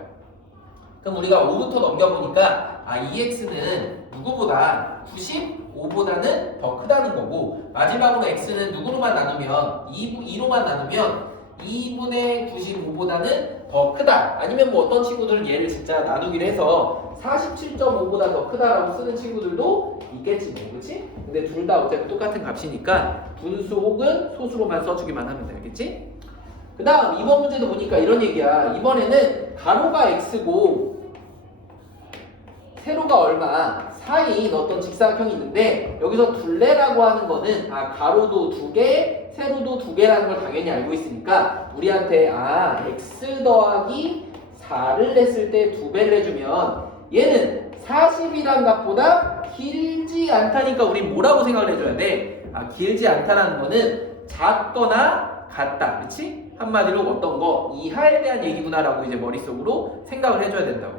그럼 우리가 5부터 넘겨보니까 2x는 누구보다 95보다는 더 크다는 거고 마지막으로 x는 누구로만 나누면 2로만 나누면 2분의 95보다는 더 크다. 아니면 뭐 어떤 친구들은 얘를 진짜 나누기를 해서 47.5보다 더 크다라고 쓰는 친구들도 있겠지 뭐, 그치? 근데 둘 다 어차피 똑같은 값이니까 분수 혹은 소수로만 써주기만 하면 되겠지? 그 다음 이번 문제도 보니까 이런 얘기야. 이번에는 가로가 x고 세로가 얼마 사이인 어떤 직사각형이 있는데 여기서 둘레라고 하는 거는 가로도 2개 세로도 2개라는 걸 당연히 알고 있으니까 우리한테 x 더하기 4를 했을 때 2배를 해주면 얘는 40이란 값보다 길지 않다니까 우린 뭐라고 생각을 해줘야 돼? 길지 않다라는 거는 작거나 같다. 그치? 한마디로 어떤 거 이하에 대한 얘기구나라고 이제 머릿속으로 생각을 해줘야 된다고.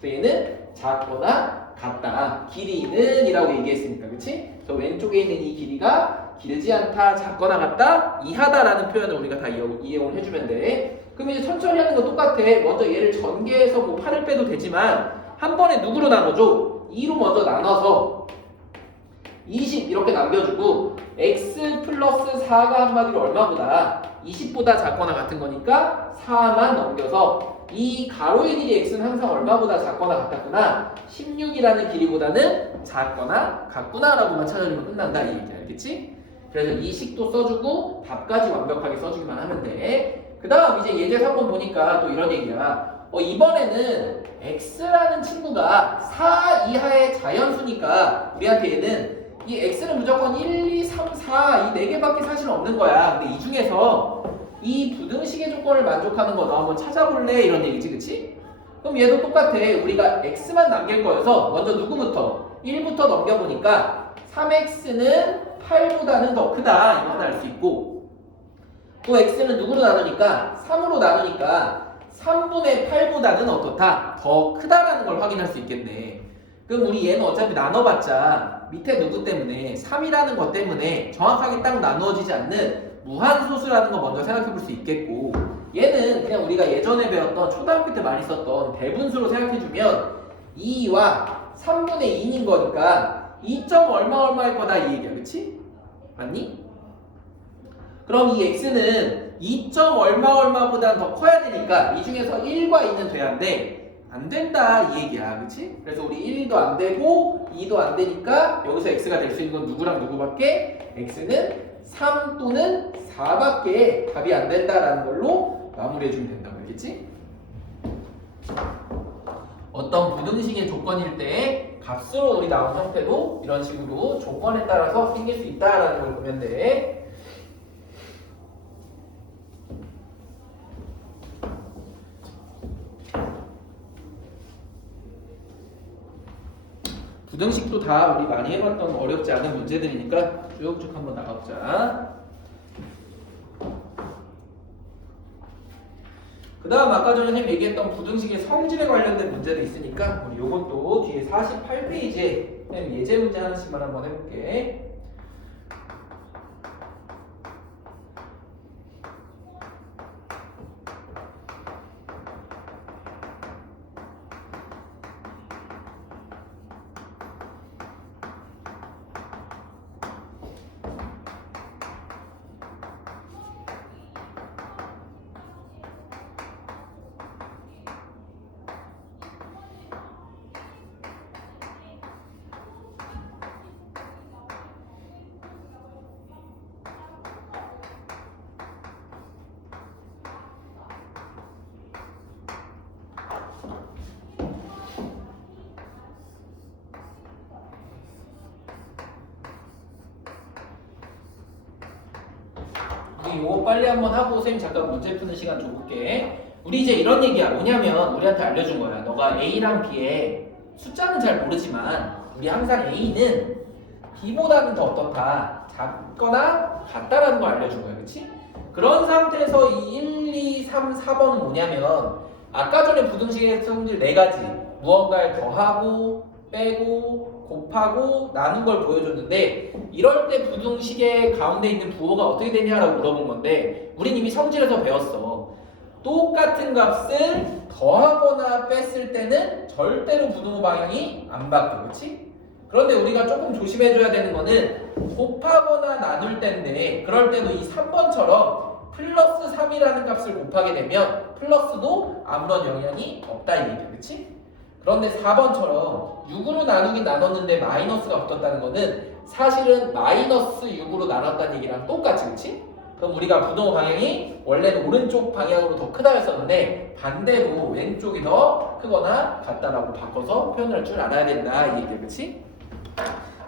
그래서 얘는 작거나 같다. 길이는 이라고 얘기했으니까. 그치? 그래서 왼쪽에 있는 이 길이가 길지 않다, 작거나 같다, 이하다라는 표현을 우리가 다 이용을 해주면 돼. 그럼 이제 천천히 하는 거 똑같아. 먼저 얘를 전개해서 뭐 8을 빼도 되지만 한 번에 누구로 나눠줘? 2로 먼저 나눠서 20 이렇게 남겨주고 x 플러스 4가 한마디로 얼마보다 20보다 작거나 같은 거니까 4만 넘겨서 이 가로의 길이 x는 항상 얼마보다 작거나 같았구나 16이라는 길이보다는 작거나 같구나 라고만 찾아주면 끝난다 이 얘기 알겠지? 그래서 이 식도 써주고 답까지 완벽하게 써주기만 하면 돼. 그 다음 이제 예제 3번 보니까 또 이런 얘기야. 이번에는 x라는 친구가 4 이하의 자연수니까 우리한테 얘는 이 x는 무조건 1, 2, 3, 4 이 4개밖에 사실 없는 거야. 근데 이 중에서 이 부등식의 조건을 만족하는 거 너 한번 찾아볼래? 이런 얘기지, 그치? 그럼 얘도 똑같아. 우리가 x만 남길 거여서 먼저 누구부터? 1부터 넘겨보니까 3x는 8보다는 더 크다. 이거 하나 알 수 있고 또 x는 누구로 나누니까 3으로 나누니까 3분의 8보다는 어떻다? 더 크다라는 걸 확인할 수 있겠네. 그럼 우리 얘는 어차피 나눠봤자 밑에 누구 때문에 3이라는 것 때문에 정확하게 딱 나누어지지 않는 무한소수라는 거 먼저 생각해 볼 수 있겠고 얘는 그냥 우리가 예전에 배웠던 초등학교 때 많이 썼던 대분수로 생각해주면 2와 3분의 2인 거니까 2점 얼마일 거다 이 얘기야. 그치? 맞니? 그럼 이 x는 2점 얼마보다 더 커야 되니까 이 중에서 1과 2는 돼야 돼. 안 된다 이 얘기야. 그치? 그래서 우리 1도 안 되고 2도 안 되니까 여기서 x가 될 수 있는 건 누구랑 누구밖에? x는 3 또는 4밖에 답이 안 된다라는 걸로 마무리해주면 된다고. 알겠지? 어떤 부등식의 조건일 때 값으로 우리 나온 형태도 이런 식으로 조건에 따라서 생길 수 있다라는 걸 보면 돼. 부등식도 다 우리 많이 해봤던 어렵지 않은 문제들이니까 쭉쭉 한번 나가보자. 그 다음 아까 전에 선생님이 얘기했던 부등식의 성질에 관련된 문제도 있으니까 우리 요것도 뒤에 48페이지에 선생님 예제 문제 하나씩만 한번 해볼게. 이거 빨리 한번 하고 선생님 잠깐 문제 푸는 시간 줘볼게. 우리 이제 이런 얘기야. 뭐냐면 우리한테 알려준 거야. 너가 A랑 B의 숫자는 잘 모르지만 우리 항상 A는 B보다는 더 어떻다, 작거나 같다라는 걸 알려준 거야. 그치? 그런 상태에서 이 1, 2, 3, 4번은 뭐냐면 아까 전에 부등식의 성질 4가지 무언가를 더하고 빼고 곱하고 나눈 걸 보여줬는데 이럴 때 부등식의 가운데 있는 부호가 어떻게 되냐라고 물어본 건데 우린 이미 성질에서 배웠어. 똑같은 값을 더하거나 뺐을 때는 절대로 부등호 방향이 안 바뀌어. 그렇지? 그런데 우리가 조금 조심해줘야 되는 거는 곱하거나 나눌 때인데 그럴 때도 이 3번처럼 플러스 3이라는 값을 곱하게 되면 플러스도 아무런 영향이 없다 이 얘기야. 그렇지? 그런데 4번처럼 6으로 나누긴 나눴는데 마이너스가 붙었다는 거는 사실은 마이너스 6으로 나눴다는 얘기랑 똑같이. 그렇지? 그럼 우리가 부등호 방향이 원래는 오른쪽 방향으로 더 크다 했었는데 반대로 왼쪽이 더 크거나 같다라고 바꿔서 표현할 줄 알아야 된다 이 얘기야. 그렇지?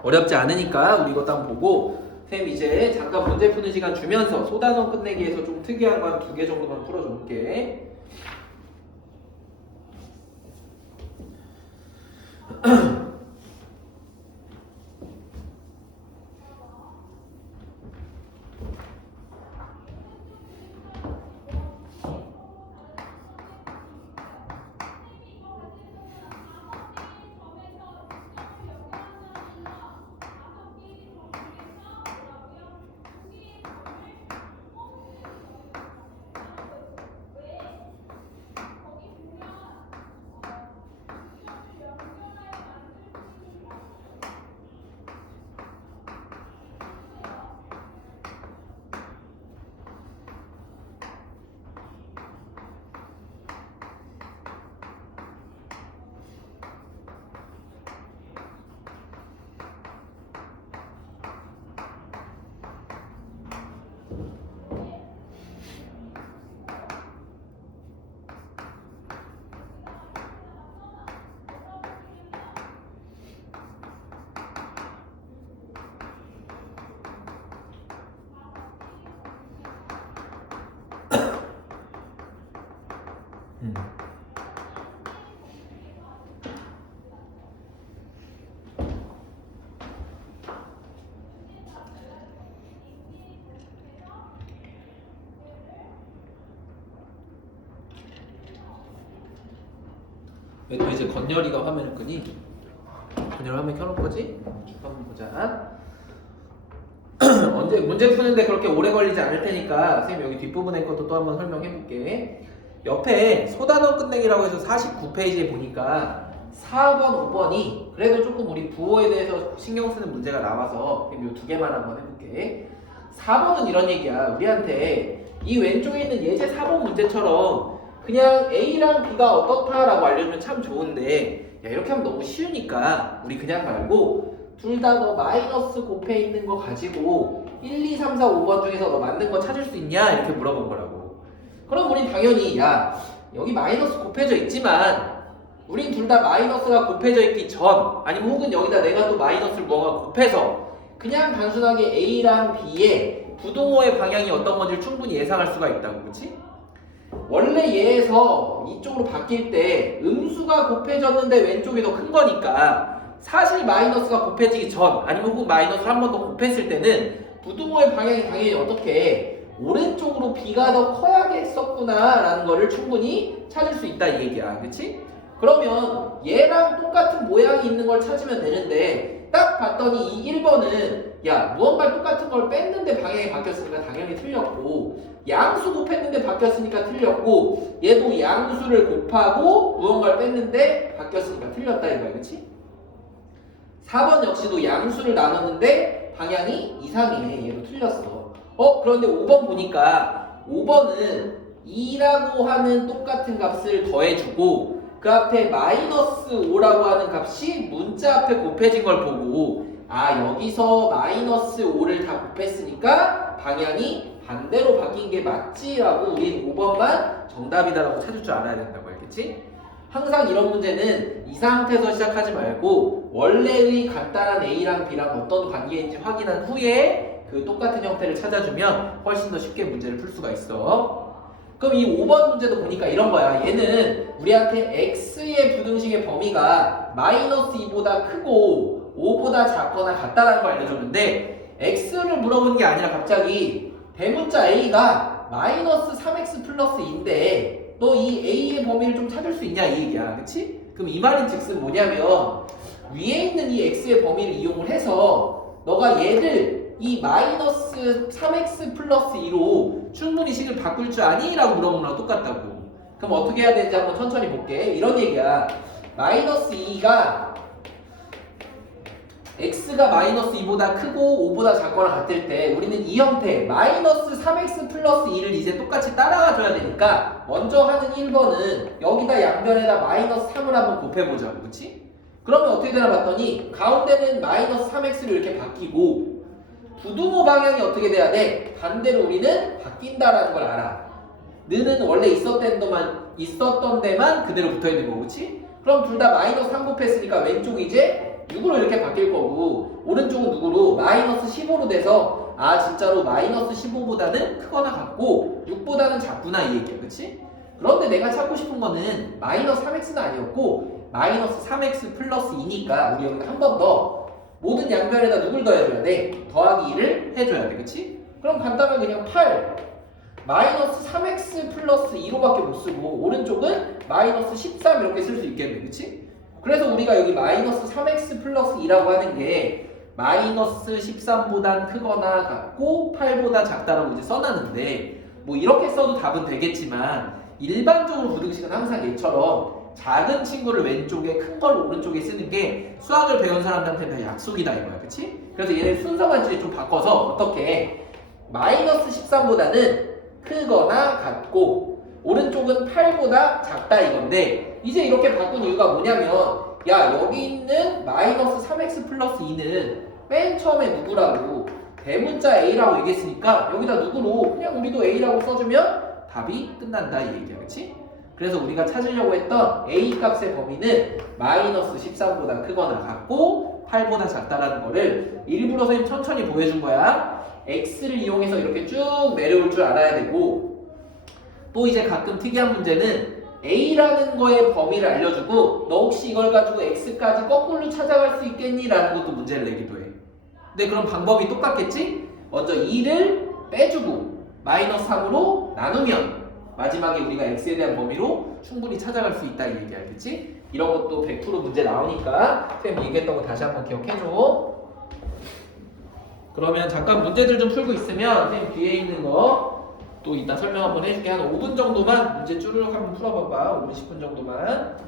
어렵지 않으니까 우리 이것도 한번 보고 쌤 이제 잠깐 문제 푸는 시간 주면서 소단원 끝내기에서 좀 특이한 거 한 2개 정도만 풀어줄게. 왜 또 이제 건열이가 화면을 끄니? 건열 화면 켜놓을 거지? 쭉 한번 보자. 언제 문제 푸는데 그렇게 오래 걸리지 않을 테니까 선생님 여기 뒷부분의 것도 또 한번 설명해 볼게. 옆에 소단원 끝내기라고 해서 49페이지에 보니까 4번, 5번이 그래도 조금 우리 부호에 대해서 신경 쓰는 문제가 나와서 이 2개만 한번 해볼게. 4번은 이런 얘기야. 우리한테 이 왼쪽에 있는 예제 4번 문제처럼 그냥 A랑 B가 어떻다라고 알려주면 참 좋은데 야 이렇게 하면 너무 쉬우니까 우리 그냥 말고 둘 다 너 마이너스 곱해 있는 거 가지고 1, 2, 3, 4, 5번 중에서 너 맞는 거 찾을 수 있냐 이렇게 물어본 거라고. 그럼 우린 당연히 야 여기 마이너스 곱해져 있지만 우린 둘 다 마이너스가 곱해져 있기 전 아니면 혹은 여기다 내가 또 마이너스를 뭐가 곱해서 그냥 단순하게 A랑 B의 부동호의 방향이 어떤 건지를 충분히 예상할 수가 있다고. 그렇지? 원래 얘에서 이쪽으로 바뀔 때 음수가 곱해졌는데 왼쪽이 더 큰 거니까 사실 마이너스가 곱해지기 전 아니면 혹은 마이너스를 한 번 더 곱했을 때는 부등호의 방향이 당연히 어떻게 오른쪽으로 B가 더 커야겠었구나 라는 거를 충분히 찾을 수 있다 이 얘기야. 그치? 그러면 얘랑 똑같은 모양이 있는 걸 찾으면 되는데 딱 봤더니 이 1번은 야 무언가 똑같은 걸 뺐는데 방향이 바뀌었으니까 당연히 틀렸고 양수 곱했는데 바뀌었으니까 틀렸고 얘도 양수를 곱하고 무언가를 뺐는데 바뀌었으니까 틀렸다 이거야. 그치? 4번 역시도 양수를 나눴는데 방향이 이상해. 얘도 틀렸어. 그런데 5번 보니까 5번은 2라고 하는 똑같은 값을 더해주고 그 앞에 마이너스 5라고 하는 값이 문자 앞에 곱해진 걸 보고 아 여기서 마이너스 5를 다 곱했으니까 방향이 반대로 바뀐 게 맞지라고 우린 5번만 정답이다라고 찾을 줄 알아야 된다고. 알겠지? 항상 이런 문제는 이 상태에서 시작하지 말고 원래의 간단한 A랑 B랑 어떤 관계인지 확인한 후에 그 똑같은 형태를 찾아주면 훨씬 더 쉽게 문제를 풀 수가 있어. 그럼 이 5번 문제도 보니까 이런 거야. 얘는 우리한테 x의 부등식의 범위가 마이너스 2보다 크고 5보다 작거나 같다라는 걸 알려줬는데 x를 물어보는 게 아니라 갑자기 대문자 a가 마이너스 3x 플러스 2인데 너 이 a의 범위를 좀 찾을 수 있냐 이 얘기야. 그치? 그럼 이 말인 즉슨 뭐냐면 위에 있는 이 x의 범위를 이용을 해서 너가 얘를 이 마이너스 3x 플러스 2로 충분히 식을 바꿀 줄 아니? 라고 물어보는 거랑 똑같다고. 그럼 어떻게 해야 되는지 한번 천천히 볼게. 이런 얘기야. 마이너스 2가 x가 마이너스 2보다 크고 5보다 작거나 같을 때 우리는 이 형태 마이너스 3x 플러스 2를 이제 똑같이 따라가 줘야 되니까 먼저 하는 1번은 여기다 양변에다 마이너스 3을 한번 곱해보자고. 그치? 그러면 어떻게 되나 봤더니 가운데는 마이너스 3x로 이렇게 바뀌고 부등호 방향이 어떻게 돼야 돼? 반대로 우리는 바뀐다라는 걸 알아. 는은 원래 있었던 데만 그대로 붙어있는 거고. 그치? 그럼 둘 다 마이너스 3 곱했으니까 왼쪽이 이제 6으로 이렇게 바뀔 거고 오른쪽은 누구로? 마이너스 15로 돼서 아 진짜로 마이너스 15보다는 크거나 같고 6보다는 작구나 이 얘기야. 그치? 그런데 내가 찾고 싶은 거는 마이너스 3x는 아니었고 마이너스 3x 플러스 2니까 우리 여기다 한 번 더 모든 양변에다 누굴 더해줘야 돼? 더하기 2를 해줘야 돼. 그치? 그럼 간단하게 그냥 8 마이너스 3x 플러스 2로밖에 못 쓰고 오른쪽은 마이너스 13 이렇게 쓸 수 있겠네. 그치? 그래서 우리가 여기 마이너스 3x 플러스 2라고 하는 게 마이너스 13보단 크거나 같고 8보다 작다라고 이제 써놨는데 뭐 이렇게 써도 답은 되겠지만 일반적으로 부등식은 항상 얘처럼 작은 친구를 왼쪽에 큰 걸 오른쪽에 쓰는 게 수학을 배운 사람들한테는 다 약속이다 이거야. 그치? 그래서 얘네 순서만 이제 좀 바꿔서 어떻게 마이너스 13보다는 크거나 같고 오른쪽은 8보다 작다 이건데 이제 이렇게 바꾼 이유가 뭐냐면 야 여기 있는 마이너스 3x 플러스 2는 맨 처음에 누구라고 대문자 a라고 얘기했으니까 여기다 누구로 그냥 우리도 a라고 써주면 답이 끝난다 이 얘기야. 그치? 그래서 우리가 찾으려고 했던 a 값의 범위는 마이너스 13보다 크거나 같고 8보다 작다라는 거를 일부러 선생님 천천히 보여준 거야. x를 이용해서 이렇게 쭉 내려올 줄 알아야 되고 또 이제 가끔 특이한 문제는 a라는 거의 범위를 알려주고 너 혹시 이걸 가지고 x까지 거꾸로 찾아갈 수 있겠니? 라는 것도 문제를 내기도 해. 근데 그럼 방법이 똑같겠지? 먼저 2를 빼주고 마이너스 3으로 나누면 마지막에 우리가 x에 대한 범위로 충분히 찾아갈 수 있다 이 얘기 알겠지? 이런 것도 100% 문제 나오니까 선생님 얘기했던 거 다시 한번 기억해줘. 그러면 잠깐 문제들 좀 풀고 있으면 선생님 뒤에 있는 거 또 이따 설명 한번 해줄게. 한 5분 정도만 문제 쭈르륵 한번 풀어봐봐. 5분 10분 정도만.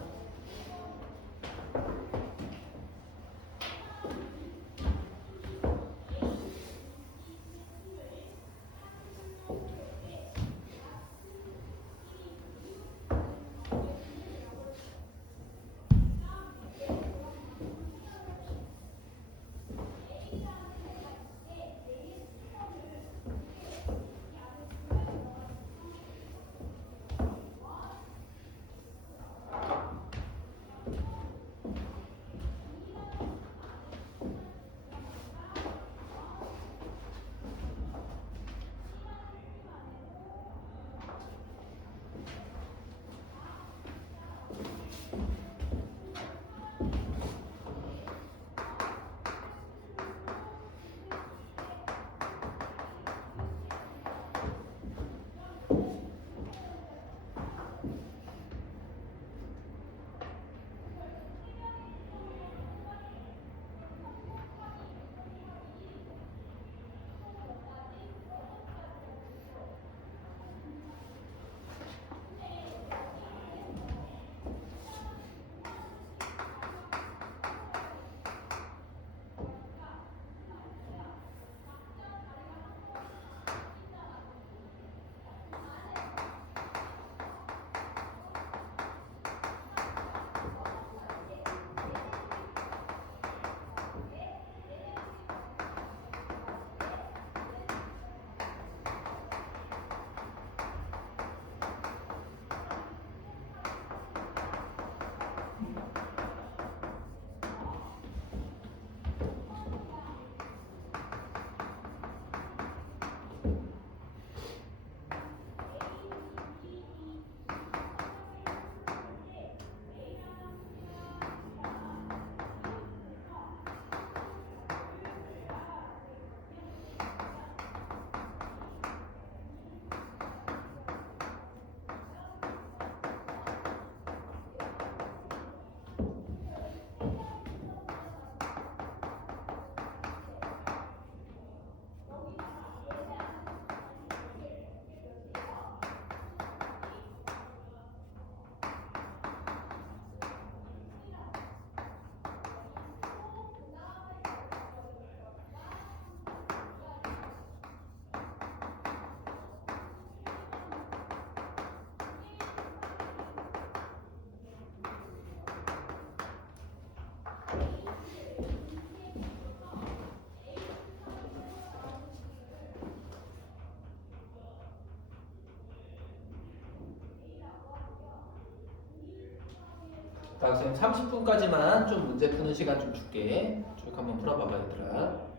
자, 선생님 30분까지만 좀 문제 푸는 시간 좀 줄게. 쭉 한번 풀어봐봐, 얘들아.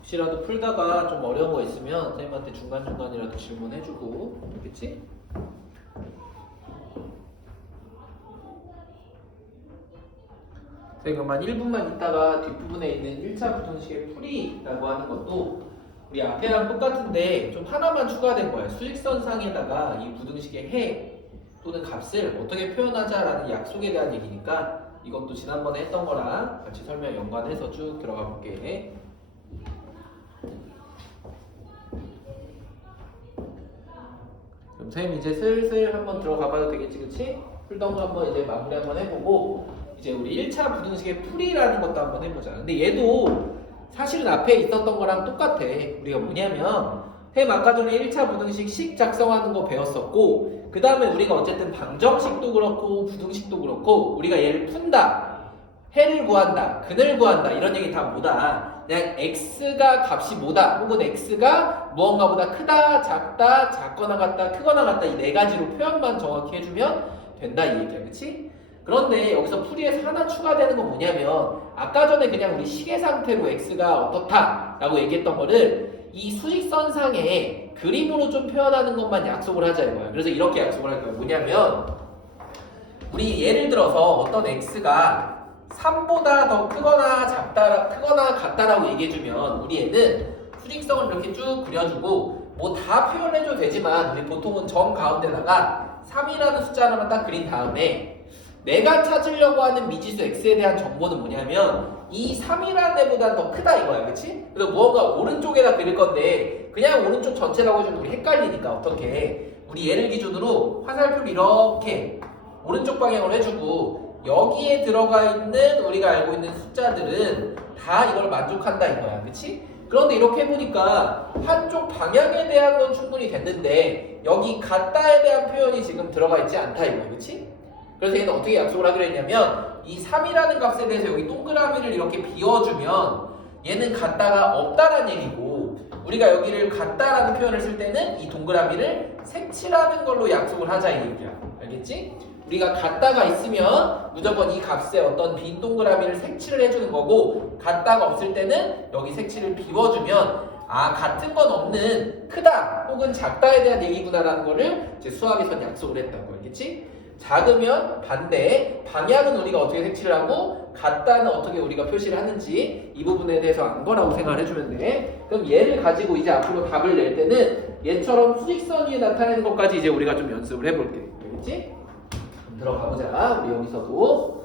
혹시라도 풀다가 좀 어려운 거 있으면 선생님한테 중간중간이라도 질문해주고, 알겠지? 선생님만 1분만 있다가 뒷부분에 있는 1차 부등식의 풀이라고 하는 것도 우리 앞에랑 똑같은데 좀 하나만 추가된 거예요. 수직선상에다가 이 부등식의 해 또는 값을 어떻게 표현하자라는 약속에 대한 얘기니까 이것도 지난번에 했던 거랑 같이 설명 연관해서 쭉 들어가 볼게. 그럼 선생님 이제 슬슬 한번 들어가 봐도 되겠지, 그치? 풀던 거 한번 이제 마무리 한번 해보고 이제 우리 1차 부등식의 풀이라는 것도 한번 해보자. 근데 얘도 사실은 앞에 있었던 거랑 똑같아. 우리가 뭐냐면 쌤 아까 전에 1차 부등식 식 작성하는 거 배웠었고 그 다음에 우리가 어쨌든 방정식도 그렇고 부등식도 그렇고 우리가 얘를 푼다, 해를 구한다, 근을 구한다 이런 얘기 다 뭐다? 그냥 x가 값이 뭐다 혹은 x가 무언가보다 크다, 작다, 작거나 같다, 크거나 같다 이 네 가지로 표현만 정확히 해주면 된다 이 얘기야, 그치? 그런데 여기서 풀이에서 하나 추가되는 건 뭐냐면 아까 전에 그냥 우리 식의 상태로 x가 어떻다 라고 얘기했던 거를 이 수직선상에 그림으로 좀 표현하는 것만 약속을 하자 이거야. 그래서 이렇게 약속을 할 거야. 뭐냐면 우리 예를 들어서 어떤 x가 3보다 더 크거나 작다, 크거나 같다라고 얘기해주면 우리 애는 수직성을 이렇게 쭉 그려주고 뭐 다 표현해줘도 되지만 우리 보통은 점 가운데다가 3이라는 숫자 하나만 딱 그린 다음에 내가 찾으려고 하는 미지수 x에 대한 정보는 뭐냐면 이 3이라는 애보다 더 크다 이거야, 그치? 그래서 무언가 오른쪽에다 그릴 건데 그냥 오른쪽 전체라고 해주면 우리 헷갈리니까 어떻게 우리 얘를 기준으로 화살표를 이렇게 오른쪽 방향으로 해주고 여기에 들어가 있는 우리가 알고 있는 숫자들은 다 이걸 만족한다 이거야, 그치? 그런데 이렇게 해보니까 한쪽 방향에 대한 건 충분히 됐는데 여기 같다에 대한 표현이 지금 들어가 있지 않다 이거야, 그치? 그래서 얘는 어떻게 약속을 하기로 했냐면 이 3이라는 값에 대해서 여기 동그라미를 이렇게 비워주면 얘는 같다가 없다라는 얘기고 우리가 여기를 같다라는 표현을 쓸 때는 이 동그라미를 색칠하는 걸로 약속을 하자 이 얘기야. 알겠지? 우리가 같다가 있으면 무조건 이 값에 어떤 빈 동그라미를 색칠을 해주는 거고, 같다가 없을 때는 여기 색칠을 비워주면 아, 같은 건 없는 크다 혹은 작다에 대한 얘기구나라는 거를 이제 수학에선 약속을 했다고. 알겠지? 작으면 반대, 방향은 우리가 어떻게 색칠을 하고 같다는 어떻게 우리가 표시를 하는지 이 부분에 대해서 안 거라고 생각을 해주면 돼. 그럼 얘를 가지고 이제 앞으로 답을 낼 때는 얘처럼 수직선 위에 나타내는 것까지 이제 우리가 좀 연습을 해볼게. 알겠지? 그럼 들어가 보자. 우리 여기서도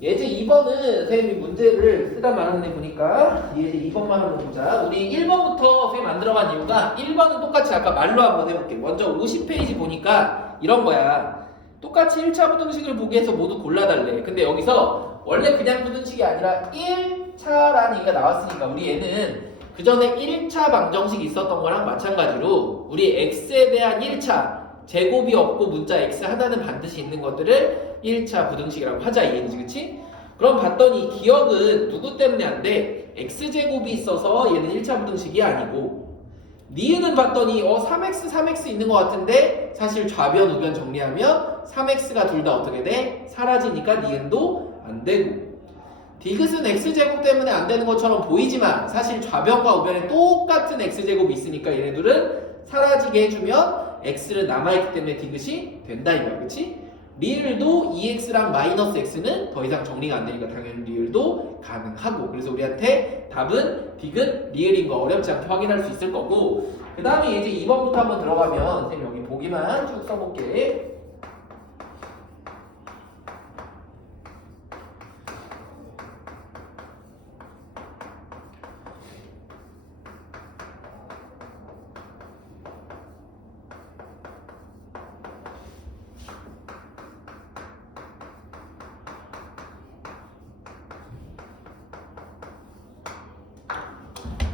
예제 2번은 선생님이 문제를 쓰다 말았네 보니까 예제 2번만 한번 보자. 우리 1번부터 선생님 안 들어간 이유가 1번은 똑같이 아까 말로 한번 해볼게. 먼저 50페이지 보니까 이런 거야. 똑같이 1차 부등식을 보기 위해서 모두 골라달래. 근데 여기서 원래 그냥 부등식이 아니라 1차라는 얘기가 나왔으니까 우리 얘는 그 전에 1차 방정식이 있었던 거랑 마찬가지로 우리 x에 대한 1차 제곱이 없고 문자 x 하나는 반드시 있는 것들을 1차 부등식이라고 하자 이 얘기지, 그치? 그럼 봤더니 기억은 누구 때문에 안 돼? x제곱이 있어서 얘는 1차 부등식이 아니고, 니은은 봤더니 3x, 3x 있는 것 같은데 사실 좌변, 우변 정리하면 3x가 둘 다 어떻게 돼? 사라지니까 니은도 안 되고, 디귿은 x제곱 때문에 안 되는 것처럼 보이지만 사실 좌변과 우변에 똑같은 x제곱이 있으니까 얘네들은 사라지게 해주면 x는 남아있기 때문에 디귿이 된다 이거야, 그치? 리을도 2x랑 마이너스 x는 더 이상 정리가 안 되니까 당연히 리을도 가능하고, 그래서 우리한테 답은 디귿, 리을인 거 어렵지 않게 확인할 수 있을 거고, 그 다음에 이제 2번부터 한번 들어가면 선생님 여기 보기만 쭉 써볼게.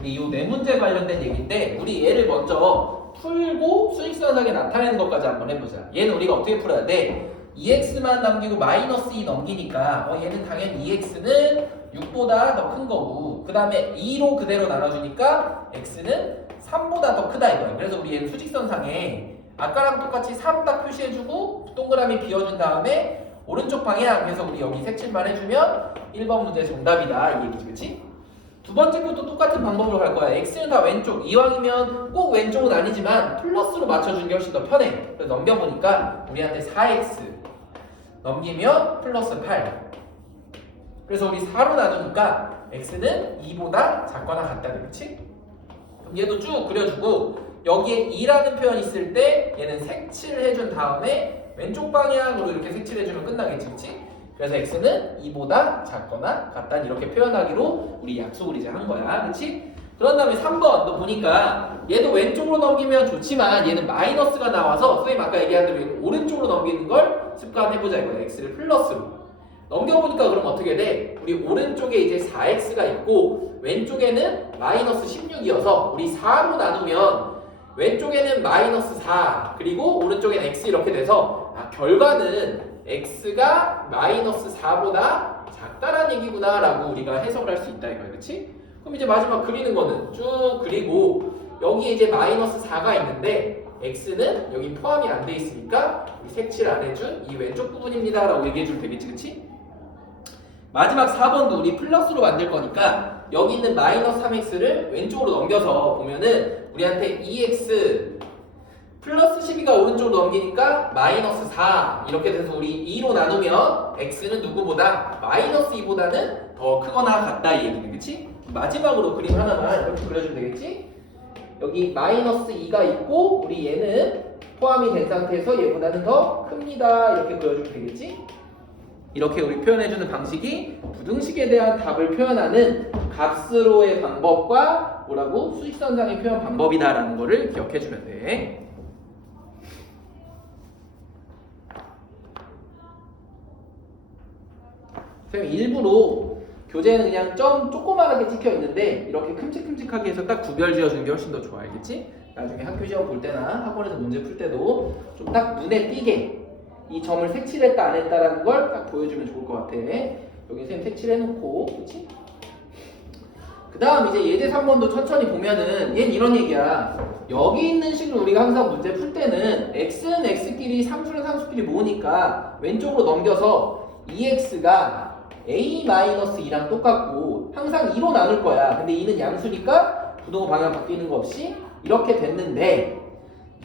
이 네 문제 관련된 얘기인데 우리 얘를 먼저 풀고 수직선상에 나타내는 것까지 한번 해보자. 얘는 우리가 어떻게 풀어야 돼? 2x만 남기고 마이너스 2 넘기니까 얘는 당연히 2x는 6보다 더 큰 거고, 그 다음에 2로 그대로 나눠주니까 x는 3보다 더 크다 이거야. 그래서 우리 얘는 수직선상에 아까랑 똑같이 3 딱 표시해주고 동그라미 비워준 다음에 오른쪽 방향, 그래서 우리 여기 색칠만 해주면 1번 문제 정답이다 이 얘기지, 그치? 두 번째 것도 똑같은 방법으로 갈 거야. x는 다 왼쪽, 이왕이면 꼭 왼쪽은 아니지만 플러스로 맞춰주는 게 훨씬 더 편해. 그래서 넘겨보니까 우리한테 4x 넘기면 플러스 8. 그래서 우리 4로 나누니까 x는 2보다 작거나 같다, 그렇지? 그럼 얘도 쭉 그려주고 여기에 2라는 표현이 있을 때 얘는 색칠해준 다음에 왼쪽 방향으로 이렇게 색칠해주면 끝나겠지, 그렇지? 그래서 x는 2보다 작거나 같다 이렇게 표현하기로 우리 약속을 이제 한 거야, 그렇지? 그런 다음에 3번 너 보니까 얘도 왼쪽으로 넘기면 좋지만 얘는 마이너스가 나와서 선생님 아까 얘기한 대로 얘는 오른쪽으로 넘기는 걸 습관해보자 이거야. x를 플러스로 넘겨보니까 그럼 어떻게 돼? 우리 오른쪽에 이제 4x가 있고 왼쪽에는 마이너스 16이어서 우리 4로 나누면 왼쪽에는 마이너스 4 그리고 오른쪽에는 x 이렇게 돼서 결과는 x가 마이너스 4보다 작다라는 얘기구나 라고 우리가 해석을 할 수 있다 이거야, 그치? 그럼 이제 마지막 그리는 거는 쭉 그리고 여기에 이제 마이너스 4가 있는데 x는 여기 포함이 안 돼 있으니까 우리 색칠 안 해준 이 왼쪽 부분입니다 라고 얘기해주면 되겠지, 그치? 마지막 4번도 우리 플러스로 만들 거니까 여기 있는 마이너스 3x를 왼쪽으로 넘겨서 보면은 우리한테 2x 플러스 12가 오른쪽으로 넘기니까 마이너스 4 이렇게 돼서 우리 2로 나누면 x는 누구보다 마이너스 2보다는 더 크거나 같다 이 얘기는, 그치? 마지막으로 그림 하나만 이렇게 그려주면 되겠지? 여기 마이너스 2가 있고 우리 얘는 포함이 된 상태에서 얘보다는 더 큽니다 이렇게 그려주면 되겠지? 이렇게 우리 표현해주는 방식이 부등식에 대한 답을 표현하는 값으로의 방법과 뭐라고? 수직선상의 표현 방법이다라는 거를 기억해주면 돼. 선생님 일부러 교재에는 그냥 점 조그만하게 찍혀 있는데 이렇게 큼직큼직하게 해서 딱 구별 지어주는 게 훨씬 더 좋아, 알겠지? 나중에 학교 시험 볼 때나 학원에서 문제 풀 때도 좀 딱 눈에 띄게 이 점을 색칠했다 안 했다라는 걸 딱 보여주면 좋을 것 같아. 여기 선생님 색칠해놓고, 그렇지? 그 다음 이제 예제 3번도 천천히 보면은 얘는 이런 얘기야. 여기 있는 식을 우리가 항상 문제 풀 때는 x는 x끼리 상수는 상수끼리 모으니까 왼쪽으로 넘겨서 2x가 a-2랑 똑같고 항상 2로 나눌 거야. 근데 2는 양수니까 부동호 방향 바뀌는 거 없이 이렇게 됐는데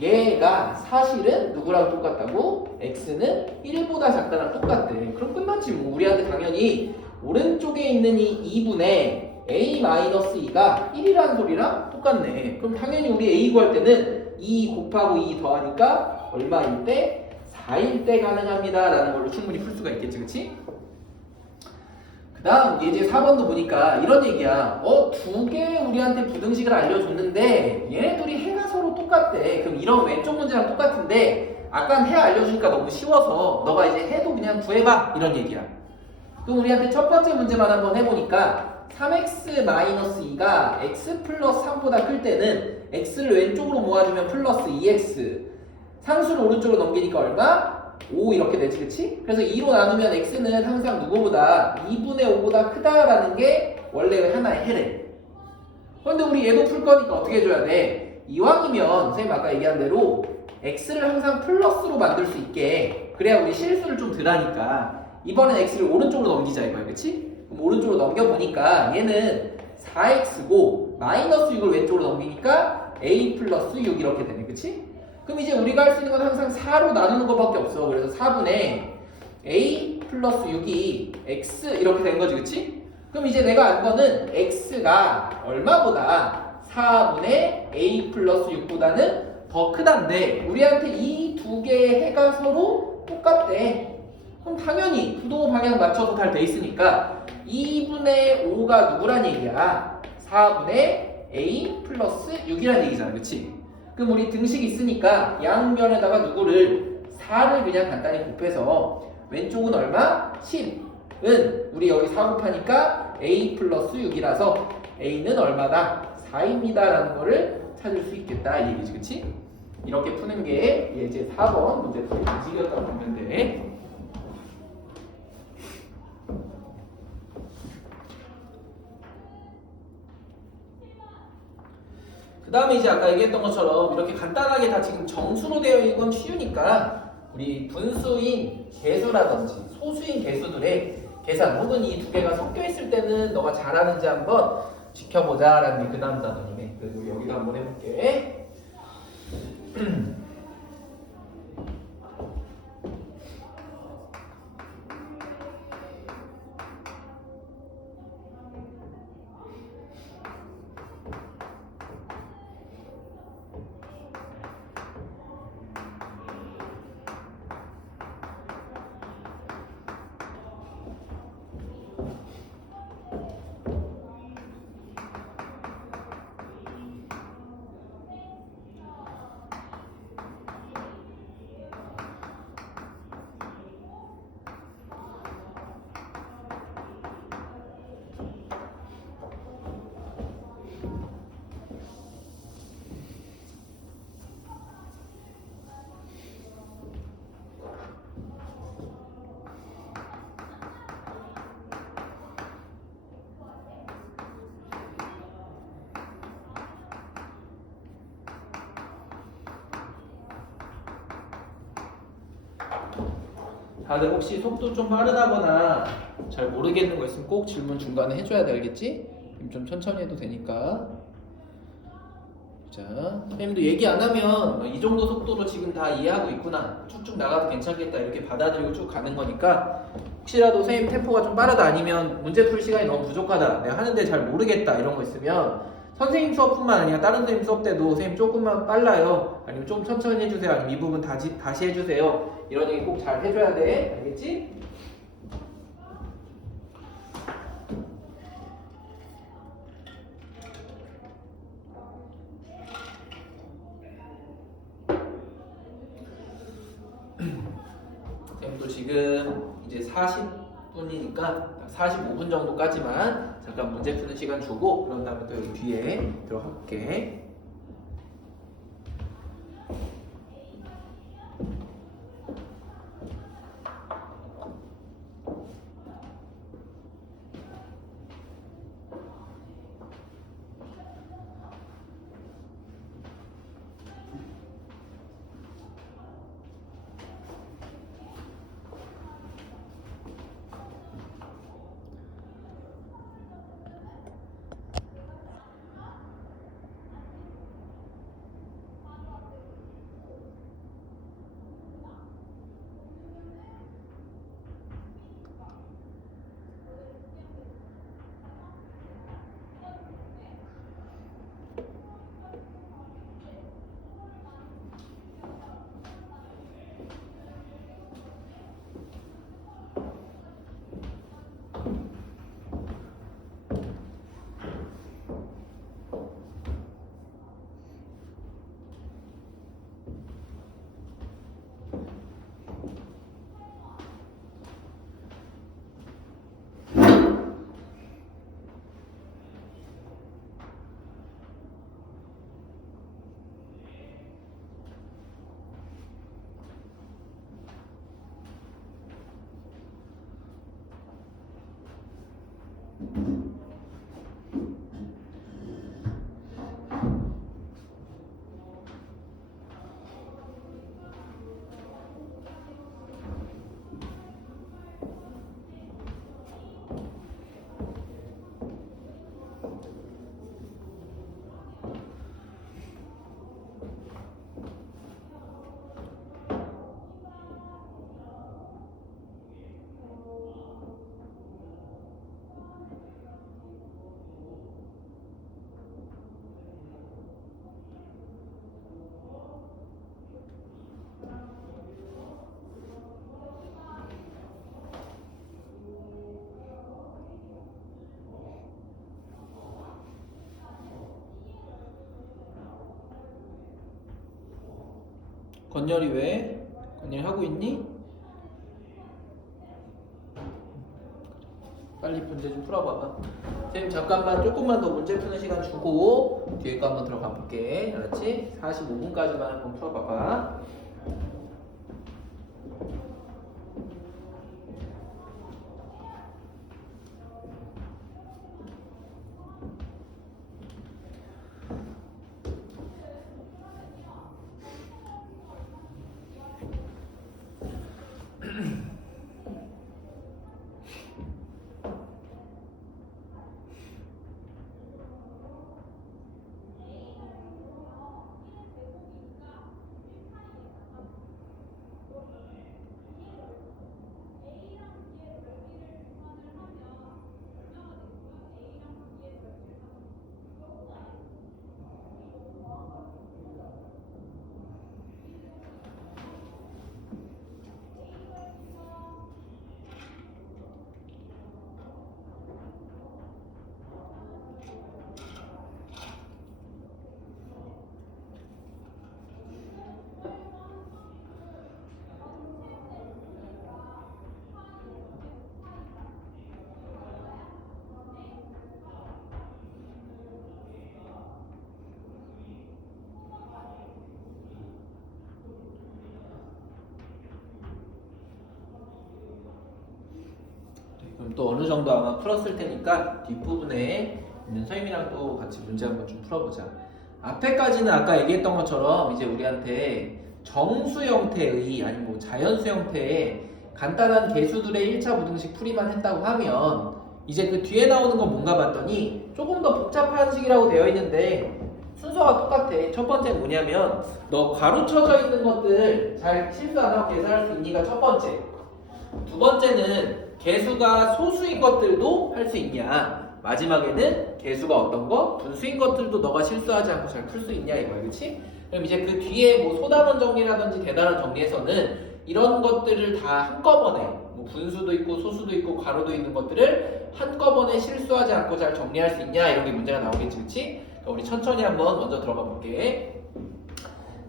얘가 사실은 누구랑 똑같다고? x는 1보다 작다랑 똑같대. 그럼 끝났지 뭐. 우리한테 당연히 오른쪽에 있는 이 2분의 a-2가 1이라는 소리랑 똑같네. 그럼 당연히 우리 a 구할 때는 2 곱하고 2 더하니까 얼마일 때? 4일 때 가능합니다 라는 걸로 충분히 풀 수가 있겠지, 그치? 그 다음 예제 4번도 보니까 이런 얘기야. 두 개 우리한테 부등식을 알려줬는데 얘네 둘이 해가 서로 똑같대. 그럼 이런 왼쪽 문제랑 똑같은데 아까 해 알려주니까 너무 쉬워서 너가 이제 해도 그냥 구해봐 이런 얘기야. 그럼 우리한테 첫 번째 문제만 한번 해보니까 3x-2가 x 플러스 3보다 클 때는 x를 왼쪽으로 모아주면 플러스 2x 상수를 오른쪽으로 넘기니까 얼마? 5 이렇게 되지, 그치? 그래서 2로 나누면 x는 항상 누구보다 2분의 5보다 크다라는 게 원래 하나의 해래. 그런데 우리 얘도 풀 거니까 어떻게 해줘야 돼? 이왕이면 선생님 아까 얘기한 대로 x를 항상 플러스로 만들 수 있게 그래야 우리 실수를 좀 덜 하니까 이번엔 x를 오른쪽으로 넘기자 이거야, 그치? 그럼 오른쪽으로 넘겨보니까 얘는 4x고 마이너스 6을 왼쪽으로 넘기니까 a 플러스 6 이렇게 되네, 그치? 그럼 이제 우리가 할 수 있는 건 항상 4로 나누는 것밖에 없어. 그래서 4분의 a 플러스 6이 x 이렇게 된 거지, 그치? 그럼 이제 내가 알 거는 x가 얼마보다 4분의 a 플러스 6보다는 더 크단데 우리한테 이 두 개의 해가 서로 똑같대. 그럼 당연히 부동호 방향 맞춰서 잘 돼 있으니까 2분의 5가 누구란 얘기야? 4분의 a 플러스 6이란 얘기잖아, 그치? 그럼 우리 등식 있으니까 양변에다가 누구를 4를 그냥 간단히 곱해서 왼쪽은 얼마? 10은 우리 여기 4 곱하니까 a 플러스 6이라서 a는 얼마다? 4입니다 라는 거를 찾을 수 있겠다 이 얘기지, 그치? 이렇게 푸는 게 예제 4번 문제 풀이 등식이었다고 보면 돼. 그 다음에 이제 아까 얘기했던 것처럼 이렇게 간단하게 다 지금 정수로 되어 있는 건 쉬우니까 우리 분수인 개수라든지 소수인 개수들의 계산 혹은 이 두 개가 섞여 있을 때는 너가 잘하는지 한번 지켜보자 라는 게 그 다음 단원이네. 그리고 여기도 한번 해볼게. 다들 혹시 속도 좀 빠르다거나 잘 모르겠는 거 있으면 꼭 질문 중간에 해줘야 돼, 알겠지? 좀 천천히 해도 되니까. 자, 선생님도 얘기 안 하면 이 정도 속도로 지금 다 이해하고 있구나, 쭉쭉 나가도 괜찮겠다 이렇게 받아들이고 쭉 가는 거니까 혹시라도 선생님 템포가 좀 빠르다 아니면 문제 풀 시간이 너무 부족하다 내가 하는데 잘 모르겠다 이런 거 있으면 선생님 수업뿐만 아니라 다른 선생님 수업 때도 선생님 조금만 빨라요 아니면 좀 천천히 해주세요 아니면 이 부분 다시 해주세요 이런 얘기 꼭 잘 해줘야 돼, 알겠지? 선생님도 지금 이제 40분이니까 45분 정도까지만 잠깐 문제 푸는 시간 주고 그런 다음에 또 여기 뒤에 들어가 볼게. 건열이 왜? 건열이 하고 있니? 빨리 문제 좀 풀어봐봐. 선생님 잠깐만 조금만 더 문제 푸는 시간 주고 뒤에 거 한번 들어가 볼게. 알았지? 45분까지만 한번 풀어봐봐. 그럼 또 어느 정도 아마 풀었을 테니까 뒷부분에 있는 선생님이랑 또 같이 문제 한번 좀 풀어보자. 앞에까지는 아까 얘기했던 것처럼 이제 우리한테 정수 형태의 아니면 뭐 자연수 형태의 간단한 개수들의 1차 부등식 풀이만 했다고 하면 이제 그 뒤에 나오는 건 뭔가 봤더니 조금 더 복잡한 식이라고 되어 있는데 순서가 똑같아. 첫 번째는 뭐냐면 너 가로쳐져 있는 것들 잘 실수 안 하고 계산할 수 있니가 첫 번째. 두 번째는 개수가 소수인 것들도 할 수 있냐. 마지막에는 개수가 어떤 거? 분수인 것들도 너가 실수하지 않고 잘 풀 수 있냐 이거야. 그치? 그럼 이제 그 뒤에 뭐 소단원 정리라든지 대단원 정리에서는 이런 것들을 다 한꺼번에 뭐 분수도 있고 소수도 있고 가로도 있는 것들을 한꺼번에 실수하지 않고 잘 정리할 수 있냐 이런 게 문제가 나오겠지. 그치? 우리 천천히 한번 먼저 들어가 볼게.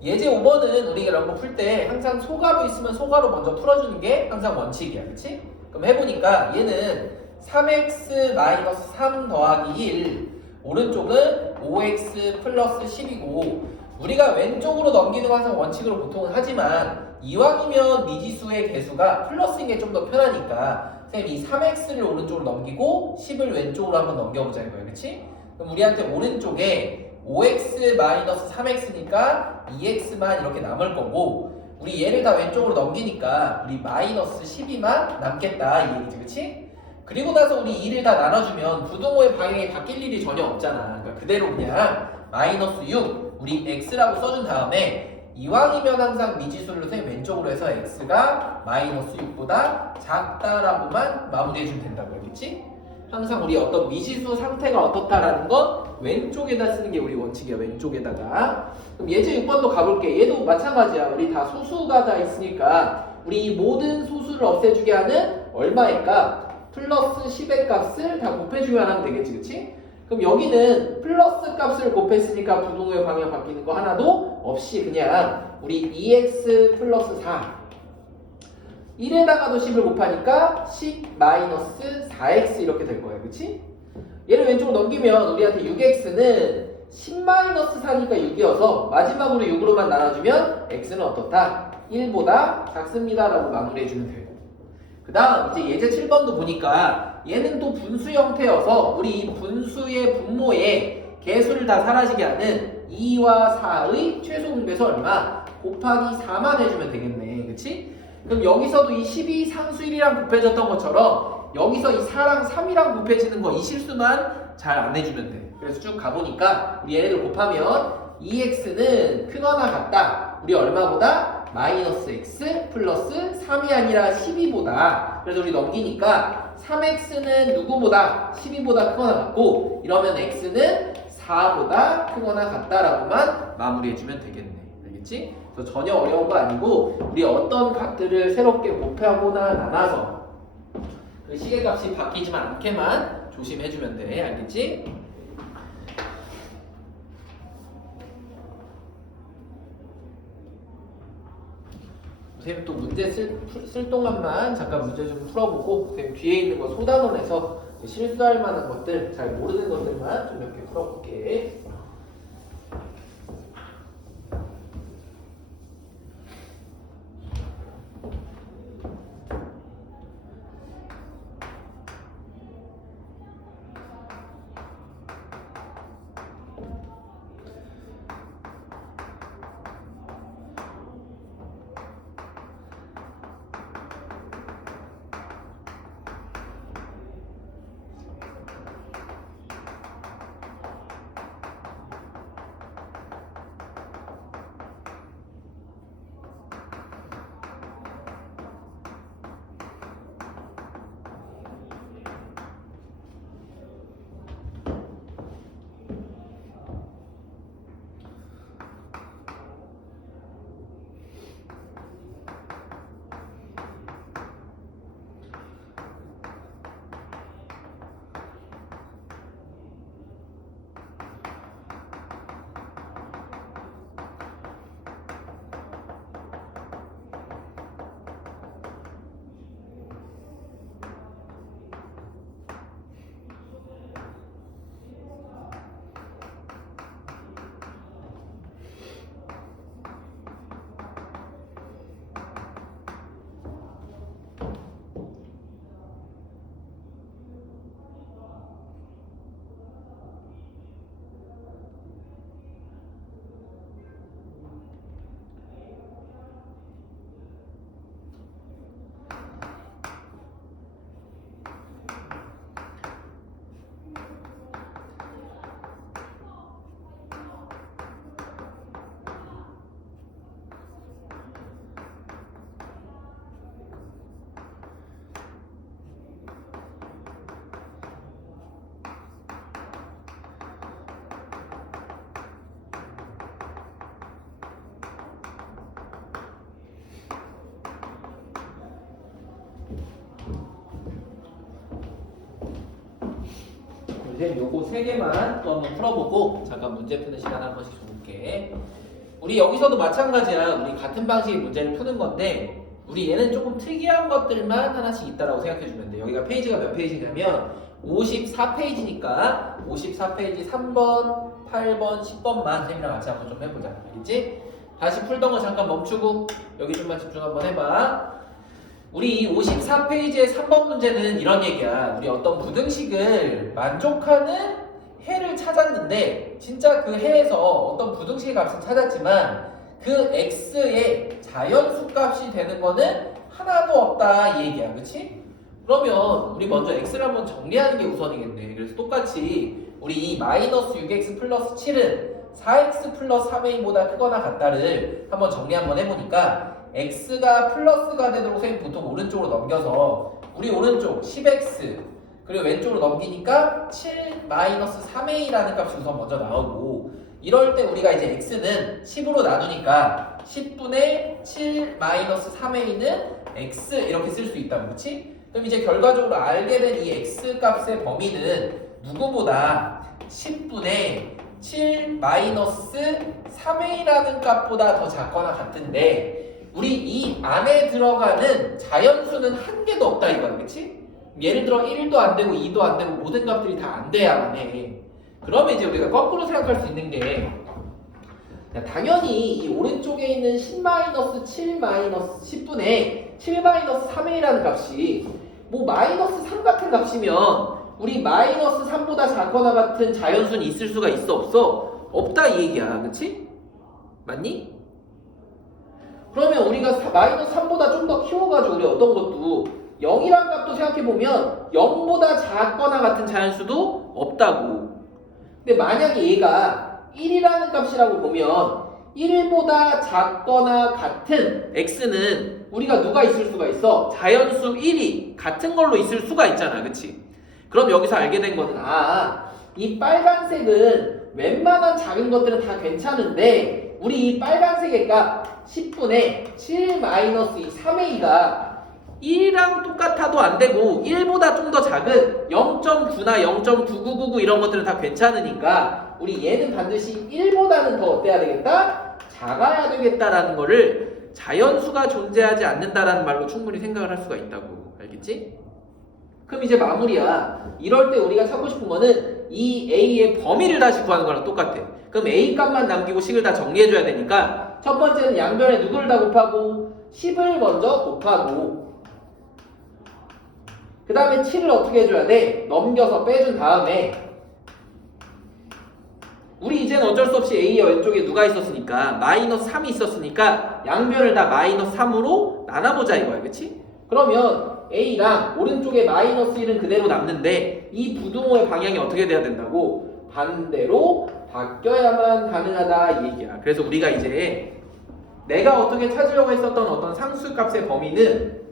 예제 5번은 우리가 이런 거 풀 때 항상 소가로 있으면 소가로 먼저 풀어주는 게 항상 원칙이야. 그치? 그럼 해보니까 얘는 3x-3 더하기 1 오른쪽은 5x 플러스 10이고 우리가 왼쪽으로 넘기는 거 항상 원칙으로 보통은 하지만 이왕이면 미지수의 개수가 플러스인 게 좀 더 편하니까 선생님 이 3x를 오른쪽으로 넘기고 10을 왼쪽으로 한번 넘겨보자 이거야. 그치? 그럼 우리한테 오른쪽에 5x-3x니까 2x만 이렇게 남을 거고 우리 얘를 다 왼쪽으로 넘기니까 우리 마이너스 12만 남겠다 이 얘기지. 그치? 그리고 나서 우리 2를 다 나눠주면 부등호의 방향이 바뀔 일이 전혀 없잖아. 그러니까 그대로 그냥 마이너스 6 우리 x라고 써준 다음에 이왕이면 항상 미지수를 왼쪽으로 해서 x가 마이너스 6보다 작다라고만 마무리해주면 된다고. 알겠지? 항상 우리 어떤 미지수 상태가 어떻다라는 건 왼쪽에다 쓰는 게 우리 원칙이야. 왼쪽에다가. 그럼 예제 6번도 가볼게. 얘도 마찬가지야. 우리 다 소수가 다 있으니까 우리 이 모든 소수를 없애주게 하는 얼마의 값? 플러스 10의 값을 다 곱해주면 하면 되겠지. 그치? 그럼 여기는 플러스 값을 곱했으니까 부등호의 방향 바뀌는 거 하나도 없이 그냥 우리 2x 플러스 4 1에다가도 10을 곱하니까 10 마이너스 4x 이렇게 될 거예요. 그치? 얘를 왼쪽으로 넘기면 우리한테 6x는 10 마이너스 4니까 6이어서 마지막으로 6으로만 나눠주면 x는 어떻다? 1보다 작습니다 라고 마무리해주면 돼요. 그 다음 이제 예제 7번도 보니까 얘는 또 분수 형태여서 우리 이 분수의 분모에 개수를 다 사라지게 하는 2와 4의 최소 분배수 얼마? 곱하기 4만 해주면 되겠네. 그치? 그럼 여기서도 이 12 상수 1이랑 곱해졌던 것처럼 여기서 이 4랑 3이랑 곱해지는 거 이 실수만 잘 안 해주면 돼. 그래서 쭉 가보니까 우리 얘네들 곱하면 2x는 크거나 같다. 우리 얼마보다? 마이너스 x 플러스 3이 아니라 12보다. 그래서 우리 넘기니까 3x는 누구보다? 12보다 크거나 같고 이러면 x는 4보다 크거나 같다라고만 마무리해주면 되겠네. 알겠지? 그래서 전혀 어려운 거 아니고 우리 어떤 값들을 새롭게 곱하거나 나눠서 그 시계값이 바뀌지만 않게만 조심해주면 돼. 알겠지? 선생님 또 문제 쓸 동안만 잠깐 문제 좀 풀어보고 선생님 뒤에 있는 거 소단원에서 실수할 만한 것들 잘 모르는 것들만 좀 몇 개 풀어볼게. 선생님 요거 3개만 또 한번 풀어보고 잠깐 문제 푸는 시간 한 번씩 줘볼게. 우리 여기서도 마찬가지야. 우리 같은 방식의 문제를 푸는 건데 우리 얘는 조금 특이한 것들만 하나씩 있다라고 생각해주면 돼. 여기가 페이지가 몇 페이지냐면 54페이지니까 54페이지 3번, 8번, 10번만 선생님이랑 같이 한번 좀 해보자. 알겠지? 다시 풀던 거 잠깐 멈추고 여기 좀만 집중 한번 해봐. 우리 이 54페이지의 3번 문제는 이런 얘기야. 우리 어떤 부등식을 만족하는 해를 찾았는데 진짜 그 해에서 어떤 부등식의 값은 찾았지만 그 x의 자연수 값이 되는 거는 하나도 없다 이 얘기야. 그치? 그러면 우리 먼저 x를 한번 정리하는 게 우선이겠네. 그래서 똑같이 우리 이 마이너스 6x 플러스 7은 4x 플러스 3a보다 크거나 같다를 한번 정리 한번 해보니까 x가 플러스가 되도록 선생님 보통 오른쪽으로 넘겨서 우리 오른쪽 10x 그리고 왼쪽으로 넘기니까 7 마이너스 3a라는 값이 우선 먼저 나오고 이럴 때 우리가 이제 x는 10으로 나누니까 10분의 7 마이너스 3a는 x 이렇게 쓸 수 있다. 그렇지? 그럼 이제 결과적으로 알게 된 이 x 값의 범위는 누구보다 10분의 7 마이너스 3a라는 값보다 더 작거나 같은데 우리 이 안에 들어가는 자연수는 한 개도 없다 이거야. 그치? 예를 들어 1도 안 되고 2도 안 되고 모든 값들이 다 안 돼야만 해. 그러면 이제 우리가 거꾸로 생각할 수 있는 게 당연히 이 오른쪽에 있는 10-7 10분의 7-3a라는 값이 뭐 -3 같은 값이면 우리 -3보다 작거나 같은 자연수는 있을 수가 있어 없어? 없다 이 얘기야. 그치? 맞니? 그러면 우리가 -3보다 좀 더 키워가지고 우리 어떤 것도 0이라는 값도 생각해보면 0보다 작거나 같은 자연수도 없다고. 근데 만약에 얘가 1이라는 값이라고 보면 1보다 작거나 같은 x는 우리가 누가 있을 수가 있어? 자연수 1이 같은 걸로 있을 수가 있잖아. 그치? 그럼 여기서 알게 된 거는 이 빨간색은 웬만한 작은 것들은 다 괜찮은데 우리 이 빨간색의 값 10분의 7 -2 3a가 1이랑 똑같아도 안 되고 1보다 좀 더 작은 0.9나 0.9999 이런 것들은 다 괜찮으니까 우리 얘는 반드시 1보다는 더 어때야 되겠다? 작아야 되겠다라는 거를 자연수가 존재하지 않는다라는 말로 충분히 생각을 할 수가 있다고. 알겠지? 그럼 이제 마무리야. 이럴 때 우리가 찾고 싶은 거는 이 a의 범위를 다시 구하는 거랑 똑같아. 그럼 a 값만 남기고 식을 다 정리해줘야 되니까 첫 번째는 양변에 누구를 다 곱하고 10을 먼저 곱하고 그 다음에 7을 어떻게 해줘야 돼? 넘겨서 빼준 다음에 우리 이제는 어쩔 수 없이 A의 왼쪽에 누가 있었으니까 -3이 있었으니까 양변을 다 -3으로 나눠보자 이거야. 그치? 그러면 A랑 오른쪽에 -1은 그대로 남는데 이 부등호의 방향이 어떻게 돼야 된다고? 반대로 바뀌어야만 가능하다 이 얘기야. 그래서 우리가 이제 내가 어떻게 찾으려고 했었던 어떤 상수값의 범위는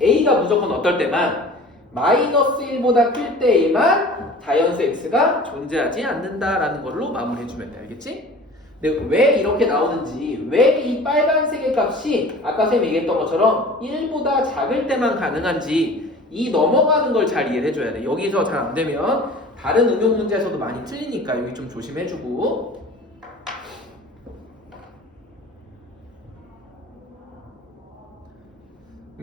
A가 무조건 어떨 때만 -1보다 클 때에만 자연수 x가 존재하지 않는다라는 걸로 마무리해주면 돼. 알겠지? 근데 왜 이렇게 나오는지, 왜 이 빨간색의 값이 아까 쌤이 얘기했던 것처럼 1보다 작을 때만 가능한지 이 넘어가는 걸 잘 이해를 해줘야 돼. 여기서 잘 안 되면 다른 응용 문제에서도 많이 틀리니까 여기 좀 조심해주고.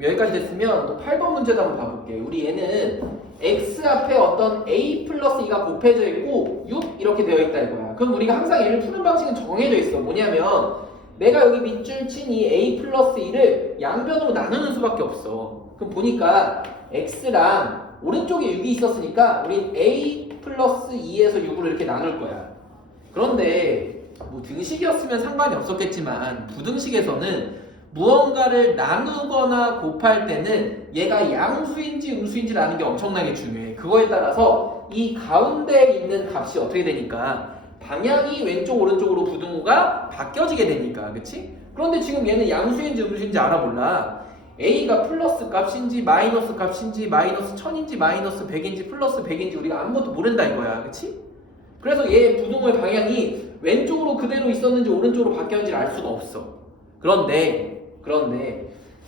여기까지 됐으면 또 8번 문제도 한번 봐볼게. 우리 얘는 x 앞에 어떤 a 플러스 2가 곱해져 있고 6 이렇게 되어 있다 이거야. 그럼 우리가 항상 얘를 푸는 방식은 정해져 있어. 뭐냐면 내가 여기 밑줄 친 이 a 플러스 2를 양변으로 나누는 수밖에 없어. 그럼 보니까 x랑 오른쪽에 6이 있었으니까 우린 a 플러스 2에서 6으로 이렇게 나눌 거야. 그런데 뭐 등식이었으면 상관이 없었겠지만 부등식에서는 무언가를 나누거나 곱할 때는 얘가 양수인지 음수인지를 아는 게 엄청나게 중요해. 그거에 따라서 이 가운데에 있는 값이 어떻게 되니까 방향이 왼쪽 오른쪽으로 부등호가 바뀌어지게 되니까. 그치? 그런데 지금 얘는 양수인지 음수인지 알아볼라. A가 플러스 값인지 마이너스 값인지 마이너스 1000인지 마이너스 100인지 플러스 100인지 우리가 아무것도 모른다 이거야. 그치? 그래서 얘 부등호의 방향이 왼쪽으로 그대로 있었는지 오른쪽으로 바뀌었는지 알 수가 없어. 그런데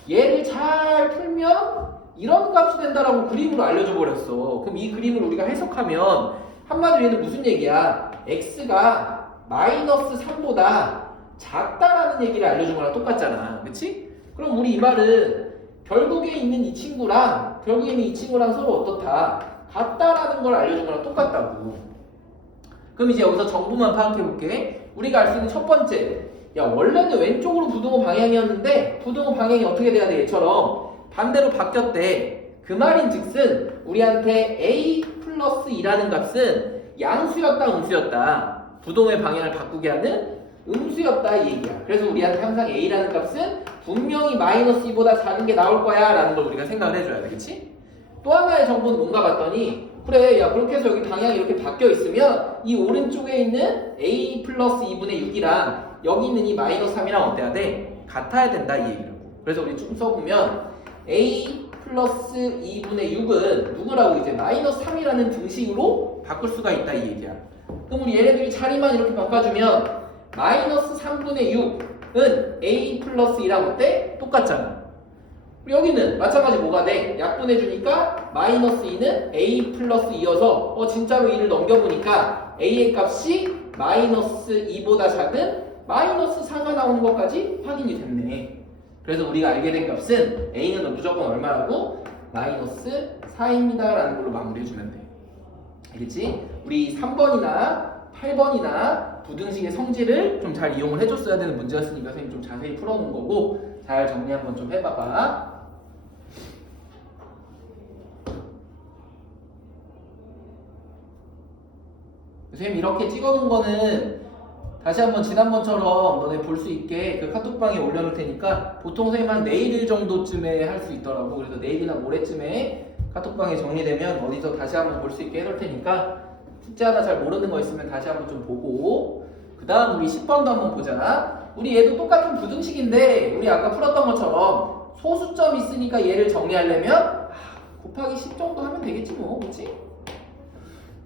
얘를 잘 풀면 이런 값이 된다라고 그림으로 알려줘 버렸어. 그럼 이 그림을 우리가 해석하면 한마디로 얘는 무슨 얘기야? x가 -3보다 작다라는 얘기를 알려준 거랑 똑같잖아. 그치? 그럼 우리 이 말은 결국에 있는 이 친구랑 서로 어떻다? 같다라는 걸 알려준 거랑 똑같다고. 그럼 이제 여기서 정보만 파악해 볼게. 우리가 알 수 있는 첫 번째, 야 원래는 왼쪽으로 부등호 방향이었는데 부등호 방향이 어떻게 돼야 돼? 얘처럼 반대로 바뀌었대. 그 말인즉슨 우리한테 a 플러스 2라는 값은 양수였다 음수였다. 부등호의 방향을 바꾸게 하는 음수였다 이 얘기야. 그래서 우리한테 항상 a라는 값은 분명히 -2보다 작은 게 나올 거야 라는 걸 우리가 생각을 해줘야 되겠지? 또 하나의 정보는 뭔가 봤더니 그래 야 그렇게 해서 여기 방향이 이렇게 바뀌어 있으면 이 오른쪽에 있는 a 플러스 2분의 6이랑 여기 있는 이 -3이랑 어때야 돼? 같아야 된다 이 얘기라고. 그래서 우리 좀 써보면 a 플러스 2분의 6은 누구라고 이제 -3이라는 등식으로 바꿀 수가 있다 이 얘기야. 그럼 우리 얘네들이 자리만 이렇게 바꿔주면 -3분의 6은 a 플러스 2랑 어때? 똑같잖아. 여기는 마찬가지 뭐가 돼? 약분해주니까 -2는 a 플러스 2여서 진짜로 2를 넘겨보니까 a의 값이 -2보다 작은 -4가 나오는 것까지 확인이 됐네. 그래서 우리가 알게 된 값은 a는 무조건 얼마라고? -4입니다 라는 걸로 마무리해주면 돼. 알겠지? 우리 3번이나 8번이나 부등식의 성질을 좀 잘 이용을 해줬어야 되는 문제였으니까 선생님 좀 자세히 풀어놓은 거고 잘 정리 한번 좀 해봐봐. 선생님 이렇게 찍어놓은 거는 다시 한번 지난번처럼 너네 볼 수 있게 그 카톡방에 올려놓을 테니까 보통 선생님 한 내일 정도쯤에 할 수 있더라고. 그래서 내일이나 모레쯤에 카톡방에 정리되면 어디서 다시 한번 볼 수 있게 해놓을 테니까 숙제 하나 잘 모르는 거 있으면 다시 한번 좀 보고 그 다음 우리 10번도 한번 보자. 우리 얘도 똑같은 부등식인데 우리 아까 풀었던 것처럼 소수점 있으니까 얘를 정리하려면 곱하기 10 정도 하면 되겠지 뭐, 그치?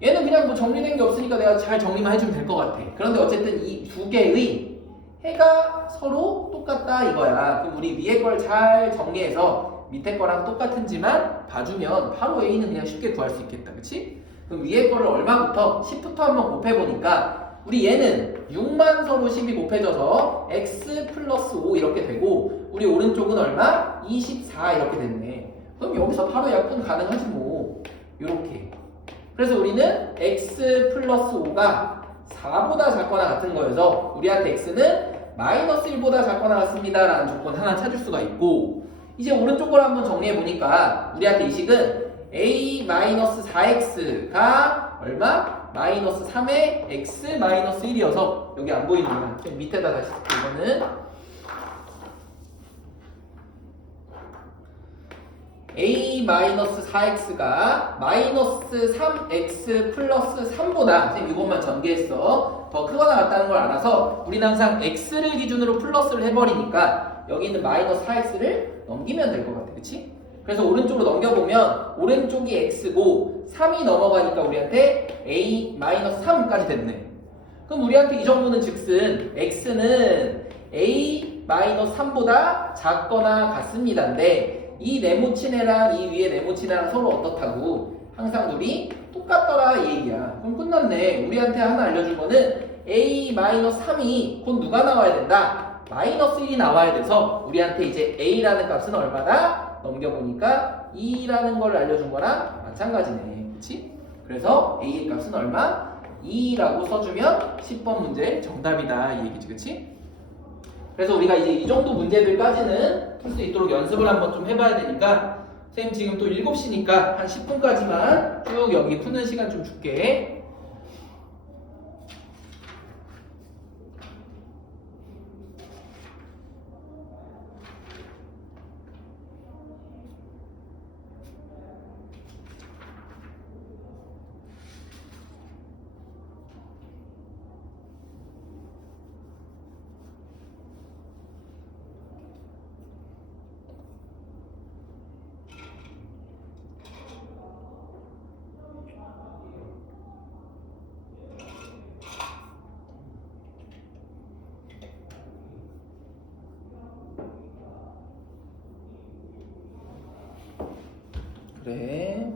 얘는 그냥 뭐 정리된 게 없으니까 내가 잘 정리만 해주면 될 것 같아. 그런데 어쨌든 이 두 개의 해가 서로 똑같다 이거야. 그럼 우리 위에 걸 잘 정리해서 밑에 거랑 똑같은지만 봐주면 바로 A는 그냥 쉽게 구할 수 있겠다. 그치? 그럼 위에 거를 얼마부터? 10부터 한번 곱해보니까 우리 얘는 6만 서로 10이 곱해져서 x 플러스 5 이렇게 되고 우리 오른쪽은 얼마? 24 이렇게 됐네. 그럼 여기서 바로 약분 가능하지 뭐. 요렇게. 그래서 우리는 x 플러스 5가 4보다 작거나 같은 거여서 우리한테 x는 마이너스 1보다 작거나 같습니다 라는 조건 하나 찾을 수가 있고 이제 오른쪽 걸 한번 정리해 보니까 우리한테 이 식은 a 마이너스 4x가 얼마? 마이너스 3의 x 마이너스 1이어서 여기 안 보이는구나. 밑에다 다시 이거는 a-4x가 마이너스 3x 플러스 3보다 선생님 이것만 전개했어. 더 크거나 같다는 걸 알아서 우리는 항상 x를 기준으로 플러스를 해버리니까 여기 있는 마이너스 4x를 넘기면 될 것 같아. 그치? 그래서 오른쪽으로 넘겨보면 오른쪽이 x고 3이 넘어가니까 우리한테 a-3까지 됐네. 그럼 우리한테 이 정도는 즉슨 x는 a-3보다 작거나 같습니다인데 이 네모친 애랑 이 위에 네모친 애랑 서로 어떻다고? 항상 둘이 똑같더라 이 얘기야. 그럼 끝났네. 우리한테 하나 알려준 거는 a-3이 곧 누가 나와야 된다? 마이너스 1이 나와야 돼서 우리한테 이제 a라는 값은 얼마다? 넘겨보니까 2라는 걸 알려준 거랑 마찬가지네. 그치? 그래서 a의 값은 얼마? 2라고 써주면 10번 문제 정답이다 이 얘기지. 그치? 그래서 우리가 이제 이 정도 문제들까지는 풀 수 있도록 연습을 한번 좀 해봐야 되니까 선생님 지금 또 7시니까 한 10분까지만 쭉 여기 푸는 시간 좀 줄게. 그래.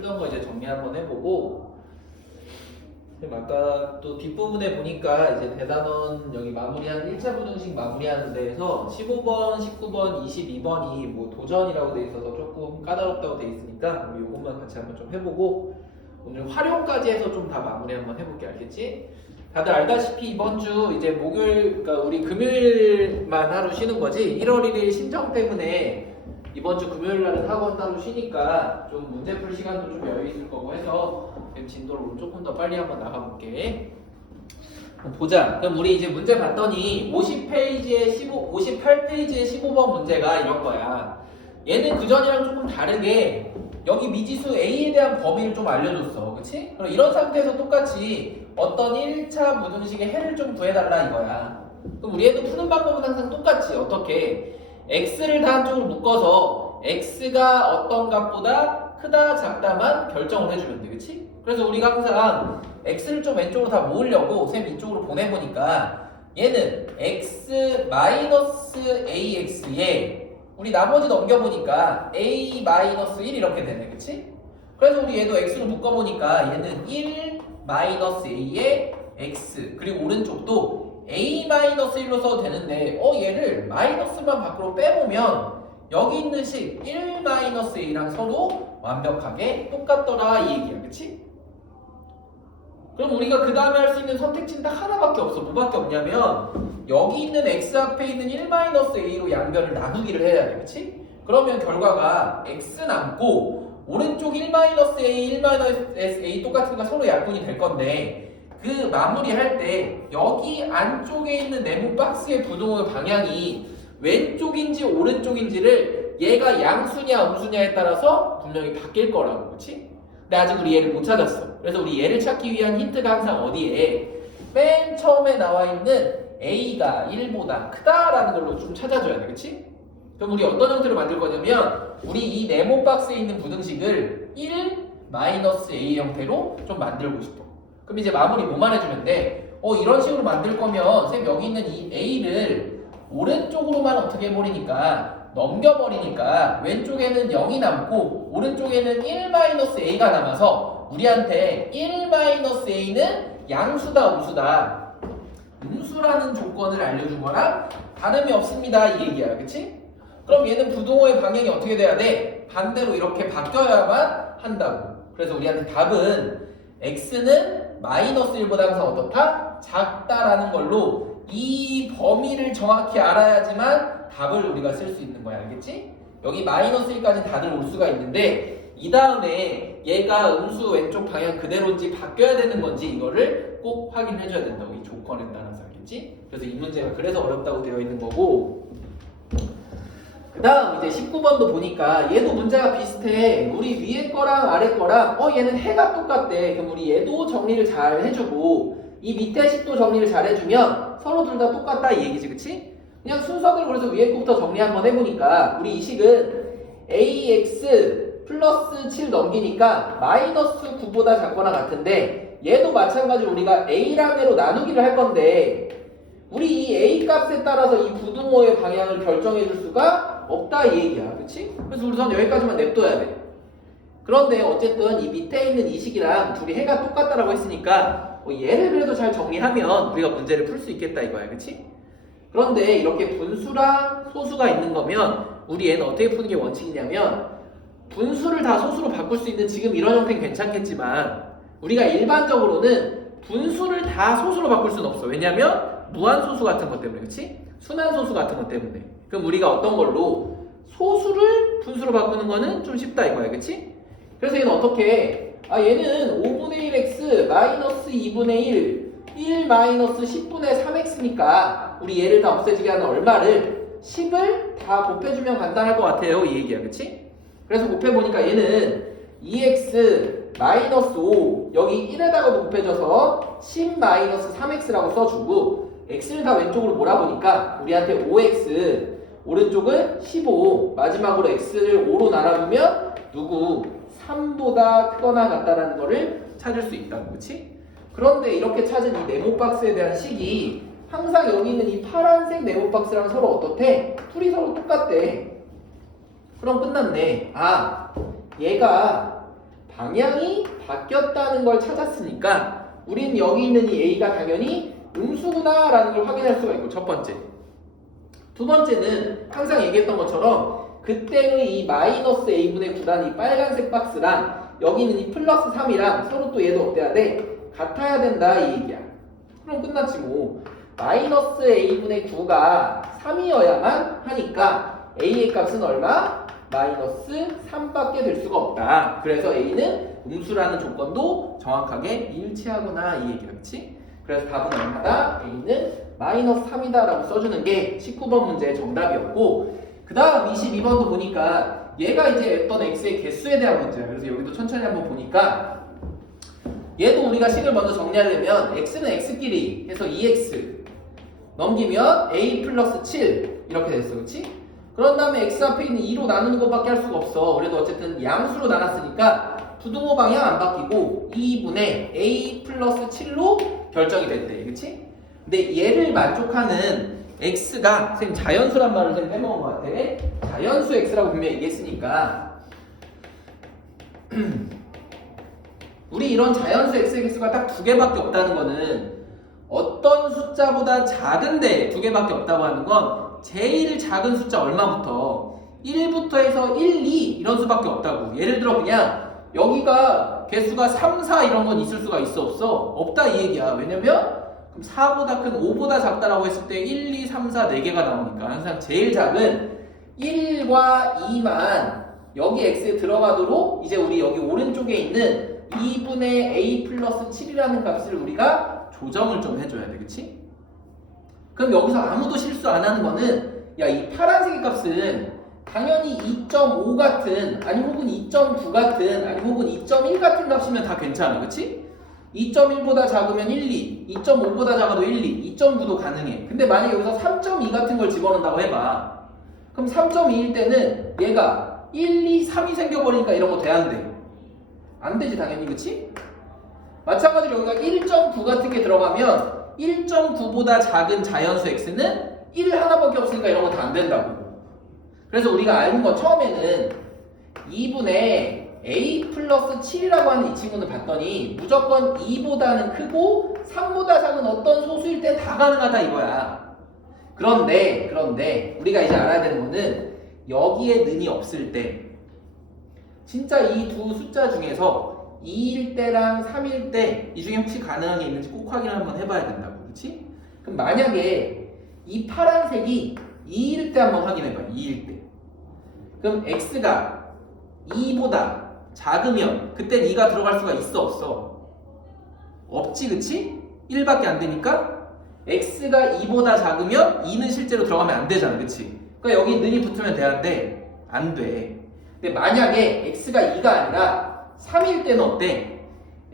풀던 거 이제 정리 한번 해보고, 아까 또 뒷부분에 보니까 이제 대단원 여기 마무리한 1차 부등식 마무리하는 데에서 15번, 19번, 22번이 뭐 도전이라고 돼 있어서 조금 까다롭다고 돼 있으니까 우리 이것만 같이 한번 좀 해보고, 오늘 활용까지 해서 좀 다 마무리 한번 해볼게. 알겠지? 다들 알다시피 이번 주 이제 목요일, 그러니까 우리 금요일만 하루 쉬는 거지. 1월 1일 신정 때문에 이번 주 금요일 날은 학원 따로 쉬니까 좀 문제 풀 시간도 좀 여유 있을 거고 해서 진도를 조금 더 빨리 한번 나가볼게. 보자. 그럼 우리 이제 문제 봤더니 50페이지에 58페이지에 15번 문제가 이런 거야. 얘는 그전이랑 조금 다르게 여기 미지수 A에 대한 범위를 좀 알려줬어. 그치? 그럼 이런 상태에서 똑같이 어떤 1차 무등식의 해를 좀 구해달라 이거야. 그럼 우리 애도 푸는 방법은 항상 똑같이 어떻게 x를 다 한쪽으로 묶어서 x가 어떤 값보다 크다 작다만 결정을 해주면 돼. 그치? 그래서 우리가 항상 x를 좀 왼쪽으로 다 모으려고 쌤 이쪽으로 보내보니까 얘는 x-ax에 우리 나머지 넘겨보니까 a-1 이렇게 되네. 그치? 그래서 우리 얘도 x로 묶어보니까 얘는 1-a에 x 그리고 오른쪽도 a-1로 써도 되는데 얘를 마이너스만 밖으로 빼보면 여기 있는 식 1-a랑 서로 완벽하게 똑같더라 이 얘기야. 그치? 그럼 우리가 그 다음에 할 수 있는 선택지는 딱 하나밖에 없어. 뭐밖에 없냐면 여기 있는 x 앞에 있는 1-a로 양변을 나누기를 해야 돼. 그치? 그러면 결과가 x 남고 오른쪽 1-a, 1-a 똑같으니까 서로 약분이 될 건데 그 마무리할 때 여기 안쪽에 있는 네모 박스의 부등호의 방향이 왼쪽인지 오른쪽인지를 얘가 양수냐 음수냐에 따라서 분명히 바뀔 거라고. 그치? 근데 아직 우리 얘를 못 찾았어. 그래서 우리 얘를 찾기 위한 힌트가 항상 어디에 맨 처음에 나와 있는 A가 1보다 크다라는 걸로 좀 찾아줘야 돼. 그치? 그럼 우리 어떤 형태로 만들 거냐면 우리 이 네모 박스에 있는 부등식을 1-A 형태로 좀 만들고 싶어. 그럼 이제 마무리 뭐만 해주면 돼? 이런 식으로 만들 거면 쌤 여기 있는 이 A를 오른쪽으로만 어떻게 해버리니까 넘겨버리니까 왼쪽에는 0이 남고 오른쪽에는 1-A가 남아서 우리한테 1-A는 양수다 음수다 음수라는 조건을 알려준 거랑 다름이 없습니다 이 얘기야. 그치? 그럼 얘는 부등호의 방향이 어떻게 돼야 돼? 반대로 이렇게 바뀌어야만 한다고. 그래서 우리한테 답은 x는 -1보다 항상 어떻다? 작다라는 걸로 이 범위를 정확히 알아야지만 답을 우리가 쓸 수 있는 거야. 알겠지? 여기 -1까지 다들 올 수가 있는데 이 다음에 얘가 음수 왼쪽 방향 그대로인지 바뀌어야 되는 건지 이거를 꼭 확인해 줘야 된다고. 이 조건에 따라서. 알겠지? 그래서 이 문제가 그래서 어렵다고 되어 있는 거고, 그 다음 이제 19번도 보니까 얘도 문제가 비슷해. 우리 위에 거랑 아래 거랑 얘는 해가 똑같대. 그럼 우리 얘도 정리를 잘 해주고 이 밑에 식도 정리를 잘 해주면 서로 둘 다 똑같다 이 얘기지. 그치? 그냥 순서대로 그래서 위에 거부터 정리 한번 해보니까 우리 이 식은 ax 플러스 7 넘기니까 마이너스 9보다 작거나 같은데 얘도 마찬가지로 우리가 a랑 a로 나누기를 할 건데 우리 이 a 값에 따라서 이 부등호의 방향을 결정해 줄 수가 없다 이 얘기야. 그치? 그래서 우선 여기까지만 냅둬야 돼. 그런데 어쨌든 이 밑에 있는 이 식이랑 둘이 해가 똑같다라고 했으니까 얘를 그래도 잘 정리하면 우리가 문제를 풀 수 있겠다 이거야. 그치? 그런데 이렇게 분수랑 소수가 있는 거면 우리 얘는 어떻게 푸는 게 원칙이냐면 분수를 다 소수로 바꿀 수 있는 지금 이런 형태는 괜찮겠지만 우리가 일반적으로는 분수를 다 소수로 바꿀 수는 없어. 왜냐면 무한소수 같은 것 때문에. 그치? 순환소수 같은 것 때문에. 그럼 우리가 어떤 걸로 소수를 분수로 바꾸는 거는 좀 쉽다 이거야. 그치? 그래서 얘는 어떻게 얘는 5분의 1x 마이너스 2분의 1 마이너스 10분의 3x니까 우리 얘를 다 없애지게 하는 얼마를 10을 다 곱해주면 간단할 것 같아요 이 얘기야. 그치? 그래서 곱해보니까 얘는 2x 마이너스 5 여기 1에다가 곱해줘서 10 마이너스 3x라고 써주고 x를 다 왼쪽으로 몰아보니까 우리한테 5x 오른쪽은 15 마지막으로 x를 5로 나눠보면 누구 3보다 크거나 같다라는 거를 찾을 수 있다고. 그치? 그런데 이렇게 찾은 이 네모 박스에 대한 식이 항상 여기 있는 이 파란색 네모 박스랑 서로 어떻대? 풀이 서로 똑같대. 그럼 끝났네. 얘가 방향이 바뀌었다는 걸 찾았으니까 우린 여기 있는 이 A가 당연히 음수구나 라는 걸 확인할 수가 있고, 첫 번째. 두 번째는 항상 얘기했던 것처럼 그때의 이 마이너스 A분의 9란 이 빨간색 박스랑 여기 있는 이 플러스 3이랑 서로 또 얘도 어때야 돼? 같아야 된다 이 얘기야. 그럼 끝났지 뭐. 마이너스 A분의 9가 3이어야만 하니까 A의 값은 얼마? 마이너스 3밖에 될 수가 없다. 그래서 A는 음수라는 조건도 정확하게 일치하구나 이 얘기야. 그치? 그래서 답은 얼마다? A는 마이너스 3이다 라고 써주는 게 19번 문제의 정답이었고, 그 다음 22번도 보니까 얘가 이제 어떤 x의 개수에 대한 문제야. 그래서 여기도 천천히 한번 보니까 얘도 우리가 식을 먼저 정리하려면 x는 x끼리 해서 2x 넘기면 a 플러스 7 이렇게 됐어. 그치? 그런 다음에 x 앞에 있는 2로 나누는 것밖에 할 수가 없어. 그래도 어쨌든 양수로 나눴으니까 부등호 방향 안 바뀌고 2분의 a 플러스 7로 결정이 됐대. 그치? 근데 얘를 만족하는 x가 선생님 자연수란 말을 좀 빼먹은 것 같아. 자연수 x라고 분명히 얘기했으니까 우리 이런 자연수 x의 개수가 딱 두 개밖에 없다는 거는 어떤 숫자보다 작은데 두 개밖에 없다고 하는 건 제일 작은 숫자 얼마부터 1부터 해서 1, 2 이런 수밖에 없다고. 예를 들어 그냥 여기가 개수가 3, 4 이런 건 있을 수가 있어 없어? 없다 이 얘기야. 왜냐면 그럼 4보다 큰 5보다 작다라고 했을 때 1, 2, 3, 4 4개가 나오니까 항상 제일 작은 1과 2만 여기 x에 들어가도록 이제 우리 여기 오른쪽에 있는 2분의 a 플러스 7이라는 값을 우리가 조정을 좀 해줘야 돼. 그치? 그럼 여기서 아무도 실수 안 하는 거는 야, 이 파란색의 값은 당연히 2.5 같은 아니 혹은 2.9 같은 아니 혹은 2.1 같은 값이면 다 괜찮아. 그치? 2.1보다 작으면 1, 2, 2.5보다 작아도 1, 2, 2.9도 가능해. 근데 만약에 여기서 3.2 같은 걸 집어넣는다고 해봐. 그럼 3.2일 때는 얘가 1, 2, 3이 생겨버리니까 이런 거 돼 안 돼? 안 되지 당연히. 그치? 마찬가지로 여기가 1.9 같은 게 들어가면 1.9보다 작은 자연수 x는 1 하나밖에 없으니까 이런 거 다 안 된다고. 그래서 우리가 알는 건 처음에는 2분의 a 플러스 7이라고 하는 이 친구는 봤더니 무조건 2보다는 크고 3보다 작은 어떤 소수일 때 다 가능하다 이거야. 그런데 우리가 이제 알아야 되는 거는 여기에 는이 없을 때 진짜 이 두 숫자 중에서 2일 때랑 3일 때 이 중에 혹시 가능한 게 있는지 꼭 확인을 한번 해봐야 된다고. 그치? 그럼 만약에 이 파란색이 2일 때 한번 확인해봐. 2일 때 그럼 x가 2보다 작으면 그때 2가 들어갈 수가 있어 없어? 없지. 그치? 1밖에 안 되니까 x가 2보다 작으면 2는 실제로 들어가면 안 되잖아. 그치? 그러니까 여기 는이 붙으면 되는데 안 돼. 근데 만약에 x가 2가 아니라 3일 때는 어때?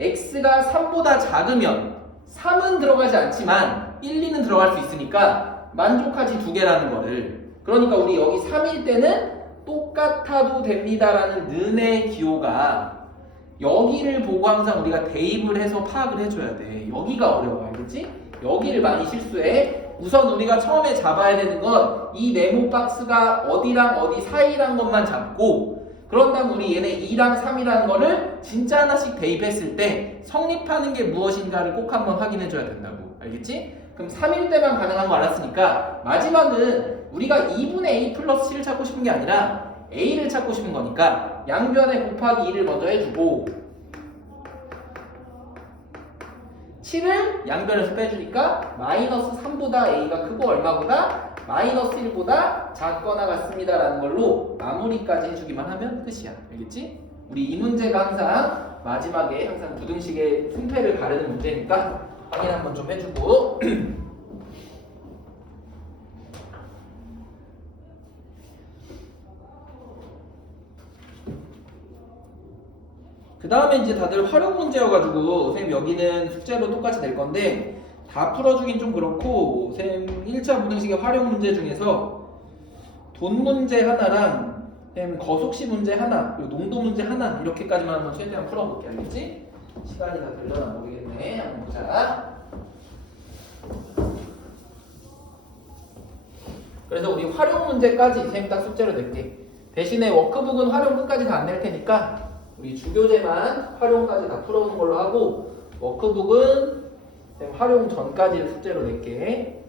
x가 3보다 작으면 3은 들어가지 않지만 1, 2는 들어갈 수 있으니까 만족하지 두 개라는 거를. 그러니까 우리 여기 3일 때는 똑같아도 됩니다라는 는의 기호가 여기를 보고 항상 우리가 대입을 해서 파악을 해줘야 돼. 여기가 어려워. 알겠지? 여기를 많이 실수해. 우선 우리가 처음에 잡아야 되는 건 이 네모 박스가 어디랑 어디 사이란 것만 잡고 그런 다음 우리 얘네 2랑 3이라는 거를 진짜 하나씩 대입했을 때 성립하는 게 무엇인가를 꼭 한번 확인해 줘야 된다고. 알겠지? 그럼 3일 때만 가능한 거 알았으니까 마지막은 우리가 2분의 a 플러스 7을 찾고 싶은 게 아니라 a를 찾고 싶은 거니까 양변에 곱하기 2를 먼저 해주고 7을 양변에서 빼주니까 마이너스 3보다 a가 크고 얼마보다? 마이너스 1보다 작거나 같습니다 라는 걸로 마무리까지 해주기만 하면 끝이야. 알겠지? 우리 이 문제가 항상 마지막에 항상 부등식의 승패를 가르는 문제니까 확인 한번 좀 해주고 그 다음에 이제 다들 활용 문제여가지고 선생님 여기는 숙제로 똑같이 낼 건데 다 풀어주긴 좀 그렇고 선생님 1차 부등식의 활용 문제 중에서 돈 문제 하나랑 선생님 거속시 문제 하나 그리고 농도 문제 하나 이렇게까지만 한번 최대한 풀어볼게. 알겠지? 시간이 다 되려나 모르겠네. 한번 보자. 그래서 우리 활용 문제까지 선생님 딱 숙제로 낼게. 대신에 워크북은 활용 끝까지 다 안 낼 테니까 우리 주교재만 활용까지 다 풀어오는 걸로 하고 워크북은 활용 전까지를 숙제로 낼게.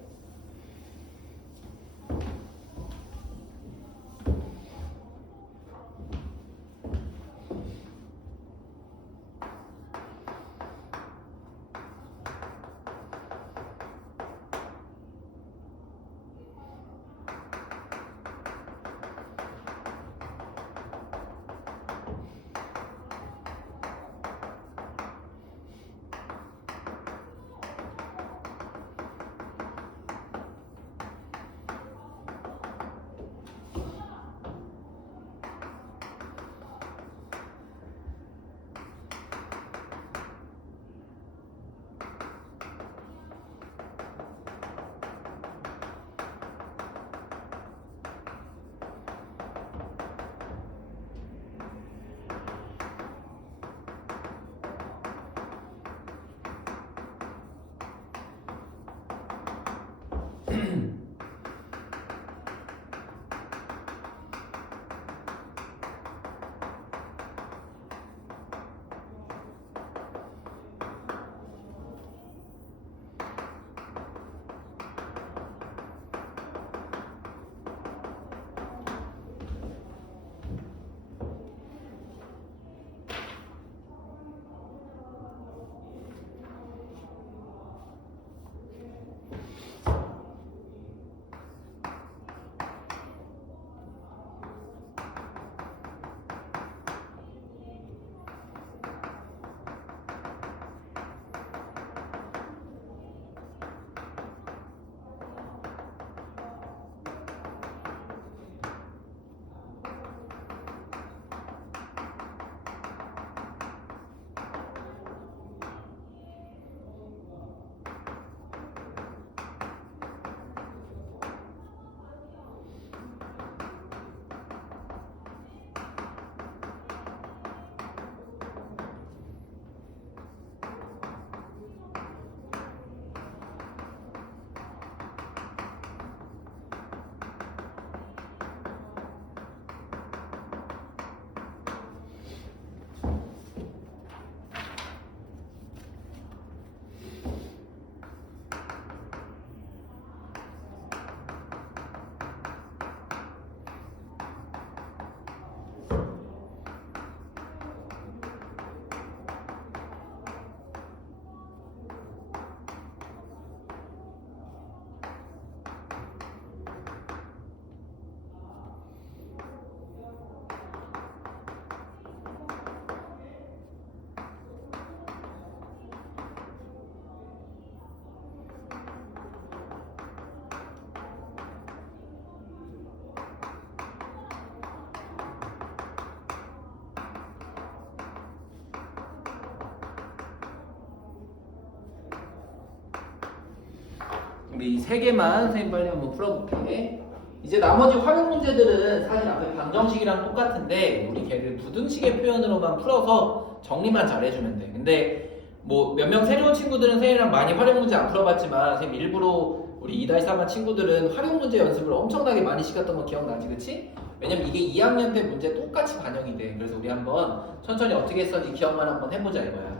우리 이 세 개만 선생님 빨리 한번 풀어볼게. 이제 나머지 활용 문제들은 사실 앞에 방정식이랑 똑같은데 우리 걔를 부등식의 표현으로만 풀어서 정리만 잘 해주면 돼. 근데 뭐 몇 명 새로운 친구들은 선생님이랑 많이 활용 문제 안 풀어봤지만 선생님 일부러 우리 2-3반 친구들은 활용 문제 연습을 엄청나게 많이 시켰던 거 기억나지, 그치? 왜냐면 이게 2학년 때 문제 똑같이 반영이 돼. 그래서 우리 한번 천천히 어떻게 했었는지 기억만 한번 해보자 이거야.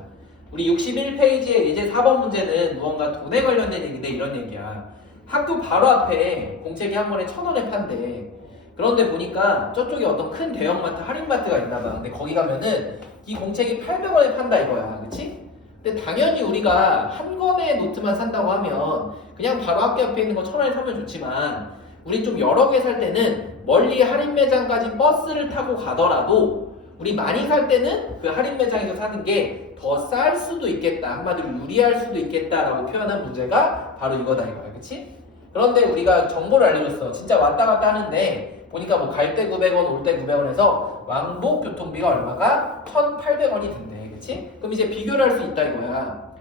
우리 61페이지에 이제 4번 문제는 무언가 돈에 관련된 얘기인데 이런 얘기야. 학교 바로 앞에 공책이 한 번에 1,000원에 판대. 그런데 보니까 저쪽에 어떤 큰 대형마트, 할인마트가 있나봐. 근데 거기 가면은 이 공책이 800원에 판다 이거야. 그치? 근데 당연히 우리가 한 권의 노트만 산다고 하면 그냥 바로 학교 앞에 있는 거 1,000원에 사면 좋지만 우리 좀 여러 개 살 때는 멀리 할인 매장까지 버스를 타고 가더라도 우리 많이 살 때는 그 할인 매장에서 사는 게 더 쌀 수도 있겠다, 한마디로 유리할 수도 있겠다라고 표현한 문제가 바로 이거다 이거야, 그치? 그런데 우리가 정보를 알려줬어. 진짜 왔다 갔다 하는데 보니까 뭐 갈 때 900원, 올 때 900원에서 왕복 교통비가 얼마가 1,800원이 든대, 그치? 그럼 이제 비교를 할 수 있다 이거야.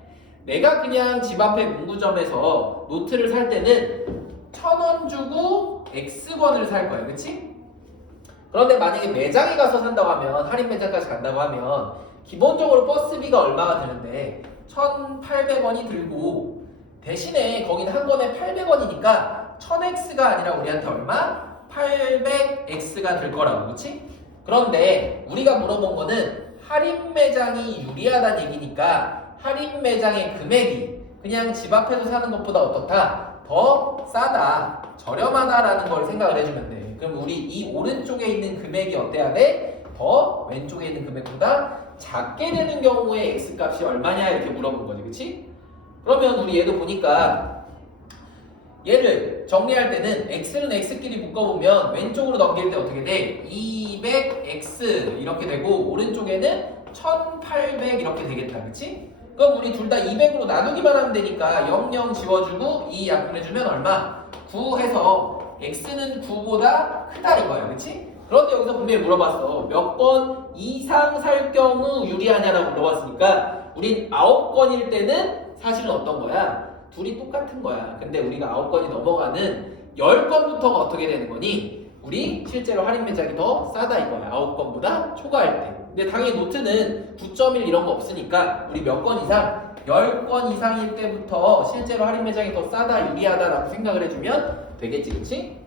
내가 그냥 집 앞에 문구점에서 노트를 살 때는 1,000원 주고 X권을 살 거야, 그치? 그런데 만약에 매장에 가서 산다고 하면, 할인 매장까지 간다고 하면 기본적으로 버스비가 얼마가 드는데 1,800원이 들고 대신에 거기는 한 권에 800원이니까 1000X가 아니라 우리한테 얼마? 800X가 들 거라고, 그치? 그런데 우리가 물어본 거는 할인 매장이 유리하다는 얘기니까 할인 매장의 금액이 그냥 집 앞에서 사는 것보다 어떻다? 더 싸다, 저렴하다라는 걸 생각을 해주면 돼. 그럼 우리 이 오른쪽에 있는 금액이 어때야 돼? 더 왼쪽에 있는 금액보다 작게 되는 경우에 x값이 얼마냐 이렇게 물어본 거지, 그치? 그러면 우리 얘도 보니까 얘를 정리할 때는 x는 x끼리 묶어보면 왼쪽으로 넘길 때 어떻게 돼? 200x 이렇게 되고 오른쪽에는 1800 이렇게 되겠다, 그치? 그럼 우리 둘 다 200으로 나누기만 하면 되니까 00 지워주고 2 약분해주면 얼마? 9 해서 x는 9보다 크다 이거야, 그치? 그런데 여기서 분명히 물어봤어. 몇 건 이상 살 경우 유리하냐라고 물어봤으니까 우린 9건일 때는 사실은 어떤 거야? 둘이 똑같은 거야. 근데 우리가 9건이 넘어가는 10건부터가 어떻게 되는 거니? 우리 실제로 할인 매장이 더 싸다 이거야. 9건보다 초과할 때. 근데 당연히 노트는 9.1 이런 거 없으니까 우리 몇 건 이상? 10건 이상일 때부터 실제로 할인 매장이 더 싸다, 유리하다라고 생각을 해주면 되겠지, 그치?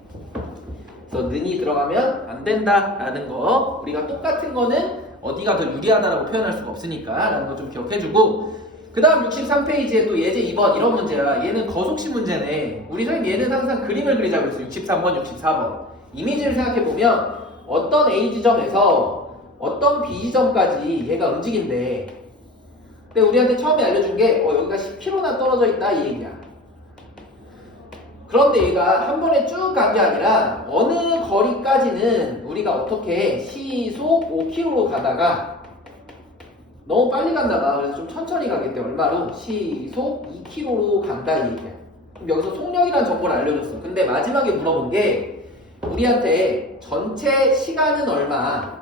그래서 는이 들어가면 안 된다라는 거, 우리가 똑같은 거는 어디가 더 유리하다라고 표현할 수가 없으니까 라는 거 좀 기억해주고, 그 다음 63페이지에 또 예제 2번 이런 문제야. 얘는 거속시 문제네. 우리 선생님 얘는 항상 그림을 그리자고 했어요. 63번, 64번. 이미지를 생각해보면 어떤 A 지점에서 어떤 B 지점까지 얘가 움직인대. 근데 우리한테 처음에 알려준 게 여기가 10km나 떨어져 있다 이 얘기야. 그런데 얘가 한 번에 쭉 간 게 아니라 어느 거리까지는 우리가 어떻게 해? 시속 5km로 가다가 너무 빨리 갔나 봐. 그래서 좀 천천히 가겠대. 얼마로? 시속 2km로 간다 이 얘기야. 그럼 여기서 속력이라는 정보를 알려줬어. 근데 마지막에 물어본 게 우리한테 전체 시간은 얼마?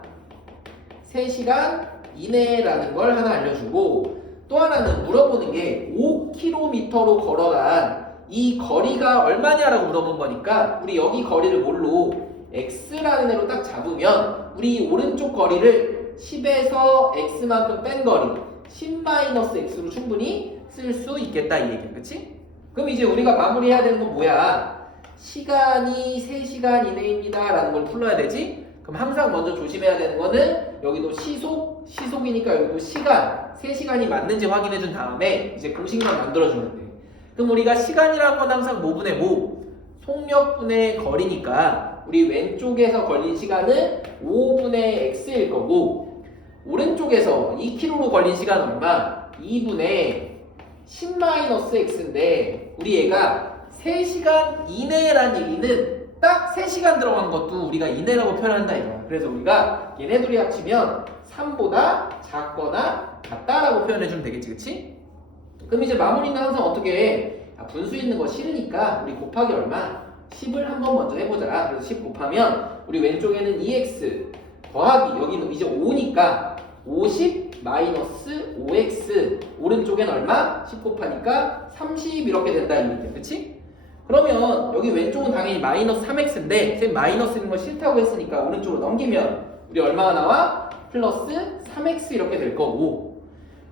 3시간 이내라는 걸 하나 알려주고, 또 하나는 물어보는 게 5km로 걸어간 이 거리가 얼마냐라고 물어본 거니까 우리 여기 거리를 뭘로? x라는 애로 딱 잡으면 우리 오른쪽 거리를 10에서 x만큼 뺀 거리 10-x로 충분히 쓸 수 있겠다 이 얘기야, 그치? 그럼 이제 우리가 마무리해야 되는 건 뭐야? 시간이 3시간 이내입니다 라는 걸 풀어야 되지? 그럼 항상 먼저 조심해야 되는 거는 여기도 시속이니까 여기도 시간 3시간이 맞는지 확인해 준 다음에 이제 공식만 만들어주면 돼. 그럼 우리가 시간이라는 건 항상 뭐분의 뭐? 속력분의 거리니까 우리 왼쪽에서 걸린 시간은 5분의 x일 거고, 오른쪽에서 2km로 걸린 시간 얼마? 2분의 10-x인데 우리 얘가 3시간 이내라는 얘기는 딱 3시간 들어간 것도 우리가 이내라고 표현한다 이거야. 그래서 우리가 얘네 둘이 합치면 3보다 작거나 같다라고 표현해주면 되겠지, 그치? 그럼 이제 마무리는 항상 어떻게 해? 분수 있는 거 싫으니까 우리 곱하기 얼마? 10을 한번 먼저 해보자. 그래서 10 곱하면 우리 왼쪽에는 2x 더하기 여기는 이제 5니까 50 마이너스 5x, 오른쪽엔 얼마? 10 곱하니까 30 이렇게 된다 이 얘기야, 그치? 그러면 여기 왼쪽은 당연히 마이너스 3x인데 선생님 마이너스 있는 거 싫다고 했으니까 오른쪽으로 넘기면 우리 얼마가 나와? 플러스 3x 이렇게 될 거고,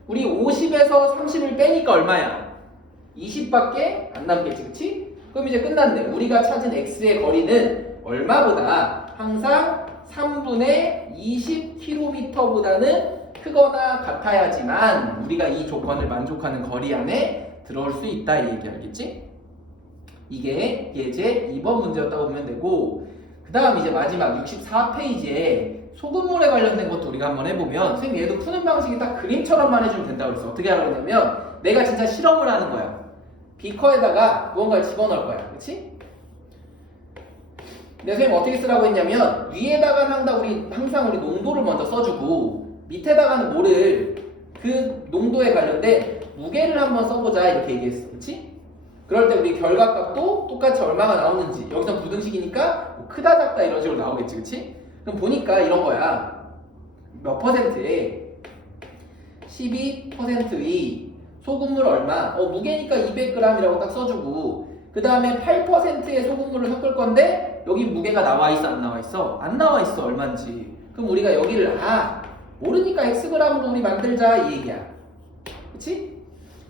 우리 50에서 30을 빼니까 얼마야? 20밖에 안 남겠지, 그치? 그럼 이제 끝났네. 우리가 찾은 x의 거리는 얼마보다? 항상 3분의 20km보다는 크거나 같아야지만 우리가 이 조건을 만족하는 거리 안에 들어올 수 있다 이 얘기 알겠지? 이게 예제 2번 문제였다고 보면 되고, 그 다음 이제 마지막 64페이지에 소금물에 관련된 것도 우리가 한번 해보면, 선생님 얘도 푸는 방식이 딱 그림처럼만 해주면 된다고 그랬어. 어떻게 하라고 했냐면 내가 진짜 실험을 하는 거야. 비커에다가 무언가를 집어넣을 거야, 그치? 근데 선생님 어떻게 쓰라고 했냐면 위에다가는 항상 우리 농도를 먼저 써주고 밑에다가는 뭐를 그 농도에 관련된 무게를 한번 써보자 이렇게 얘기했어, 그치? 그럴 때 우리 결과값도 똑같이 얼마가 나오는지, 여기서 부등식이니까 뭐 크다 작다 이런 식으로 나오겠지, 그치? 그럼 보니까 이런 거야. 몇 퍼센트에 12%의 소금물 얼마? 무게니까 200g이라고 딱 써주고, 그 다음에 8%의 소금물을 섞을 건데 여기 무게가 나와 있어 안 나와 있어? 안 나와 있어 얼마인지. 그럼 우리가 여기를 모르니까 xg으로 우리 만들자 이 얘기야, 그치?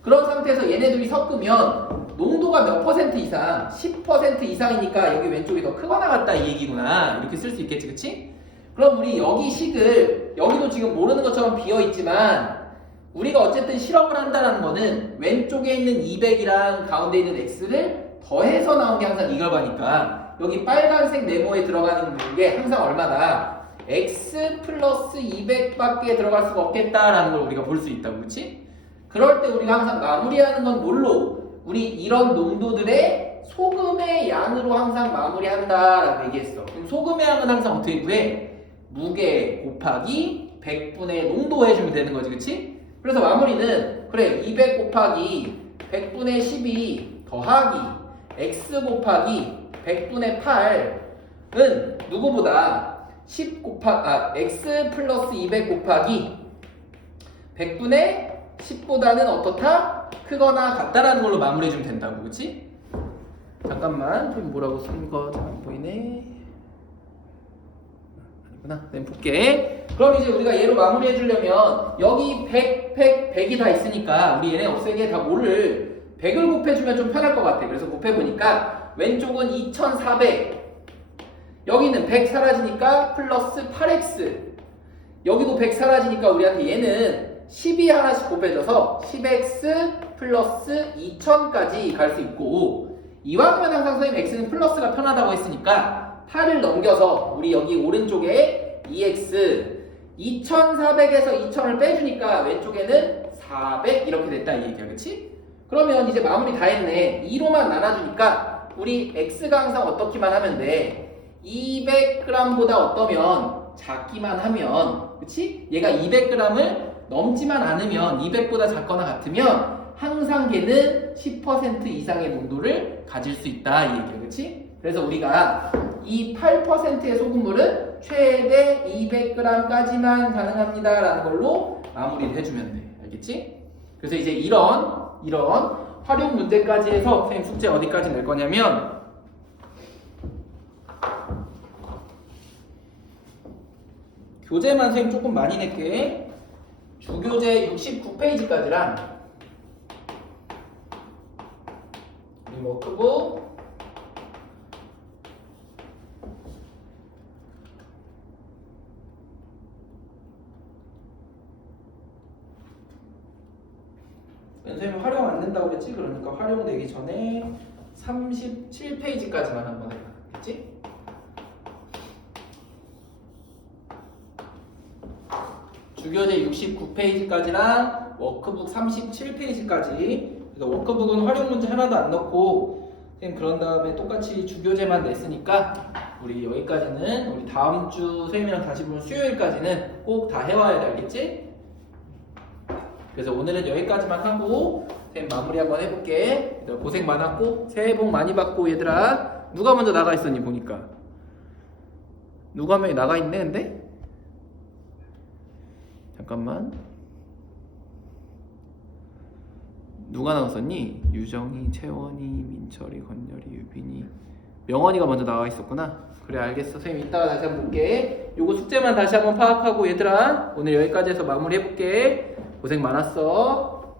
그런 상태에서 얘네들이 섞으면 농도가 몇 퍼센트 이상? 10% 이상이니까 여기 왼쪽이 더 크거나 같다 이 얘기구나 이렇게 쓸 수 있겠지, 그치? 그럼 우리 여기 식을 여기도 지금 모르는 것처럼 비어 있지만 우리가 어쨌든 실험을 한다는 거는 왼쪽에 있는 200이랑 가운데 있는 x를 더해서 나온 게 항상 이 결과니까 여기 빨간색 네모에 들어가는 게 항상 얼마다? x 플러스 200밖에 들어갈 수가 없겠다라는 걸 우리가 볼 수 있다고, 그렇지? 그럴 때 우리가 항상 마무리하는 건 뭘로? 우리 이런 농도들의 소금의 양으로 항상 마무리한다라고 얘기했어. 그럼 소금의 양은 항상 어떻게 구해? 무게 곱하기 100분의 농도 해주면 되는 거지, 그치? 그래서 마무리는 그래 200 곱하기 100분의 12 더하기 x 곱하기 100분의 8은 누구보다 10 x 플러스 200 곱하기 100분의 10보다는 어떻다? 크거나 같다라는 걸로 마무리해주면 된다고, 그치? 잠깐만, 좀 뭐라고 쓴 거 잘 안 보이네. 아니구나. 네, 볼게. 그럼 이제 우리가 얘로 마무리해주려면 여기 100, 100이 다 있으니까 우리 얘네 없애게 다 뭐를 100을 곱해주면 좀 편할 것 같아. 그래서 곱해보니까 왼쪽은 2400, 여기는 100 사라지니까 플러스 8x, 여기도 100 사라지니까 우리한테 얘는 12 하나씩 곱해져서 10x 플러스 2000까지 갈 수 있고, 이왕이면 항상 선생님 x는 플러스가 편하다고 했으니까 8을 넘겨서 우리 여기 오른쪽에 2x 2400에서 2000을 빼주니까 왼쪽에는 400 이렇게 됐다 이 얘기야, 그치? 그러면 이제 마무리 다 했네. 2로만 나눠주니까 우리 x가 항상 어떻기만 하면 돼? 200g보다 어떠면 작기만 하면, 그치? 얘가 200g을 넘지만 않으면 200보다 작거나 같으면 항상 걔는 10% 이상의 농도를 가질 수 있다 이 얘기야, 그치? 그래서 우리가 이 8%의 소금물은 최대 200g까지만 가능합니다 라는 걸로 마무리를 해주면 돼, 알겠지? 그래서 이제 이런 활용 문제까지 해서 선생님 숙제 어디까지 낼 거냐면 교재만 선생님 조금 많이 낼게. 주교재 69페이지까지랑 우리 워크북 선생님 활용 안 된다고 그랬지? 그러니까 활용 되기 전에 37페이지까지만 한번 해봐, 그치? 주교재 69페이지까지랑 워크북 37페이지까지. 그래서 워크북은 활용 문제 하나도 안 넣고 선생님 그런 다음에 똑같이 주교재만 냈으니까 우리 여기까지는 우리 다음 주 선생님이랑 다시 보면 수요일까지는 꼭 다 해와야 돼, 알겠지? 그래서 오늘은 여기까지만 하고 선생님 마무리 한번 해볼게. 얘들아 고생 많았고 새해 복 많이 받고. 얘들아 누가 먼저 나가 있었니 보니까? 누가 한 명이 나가 있네. 근데 잠깐만, 누가 나왔었니? 유정이, 채원이, 민철이, 건열이, 유빈이, 명원이가 먼저 나와 있었구나. 그래 알겠어. 선생님 이따가 다시 한번 볼게. 요거 숙제만 다시 한번 파악하고 얘들아 오늘 여기까지 해서 마무리 해볼게. 고생 많았어.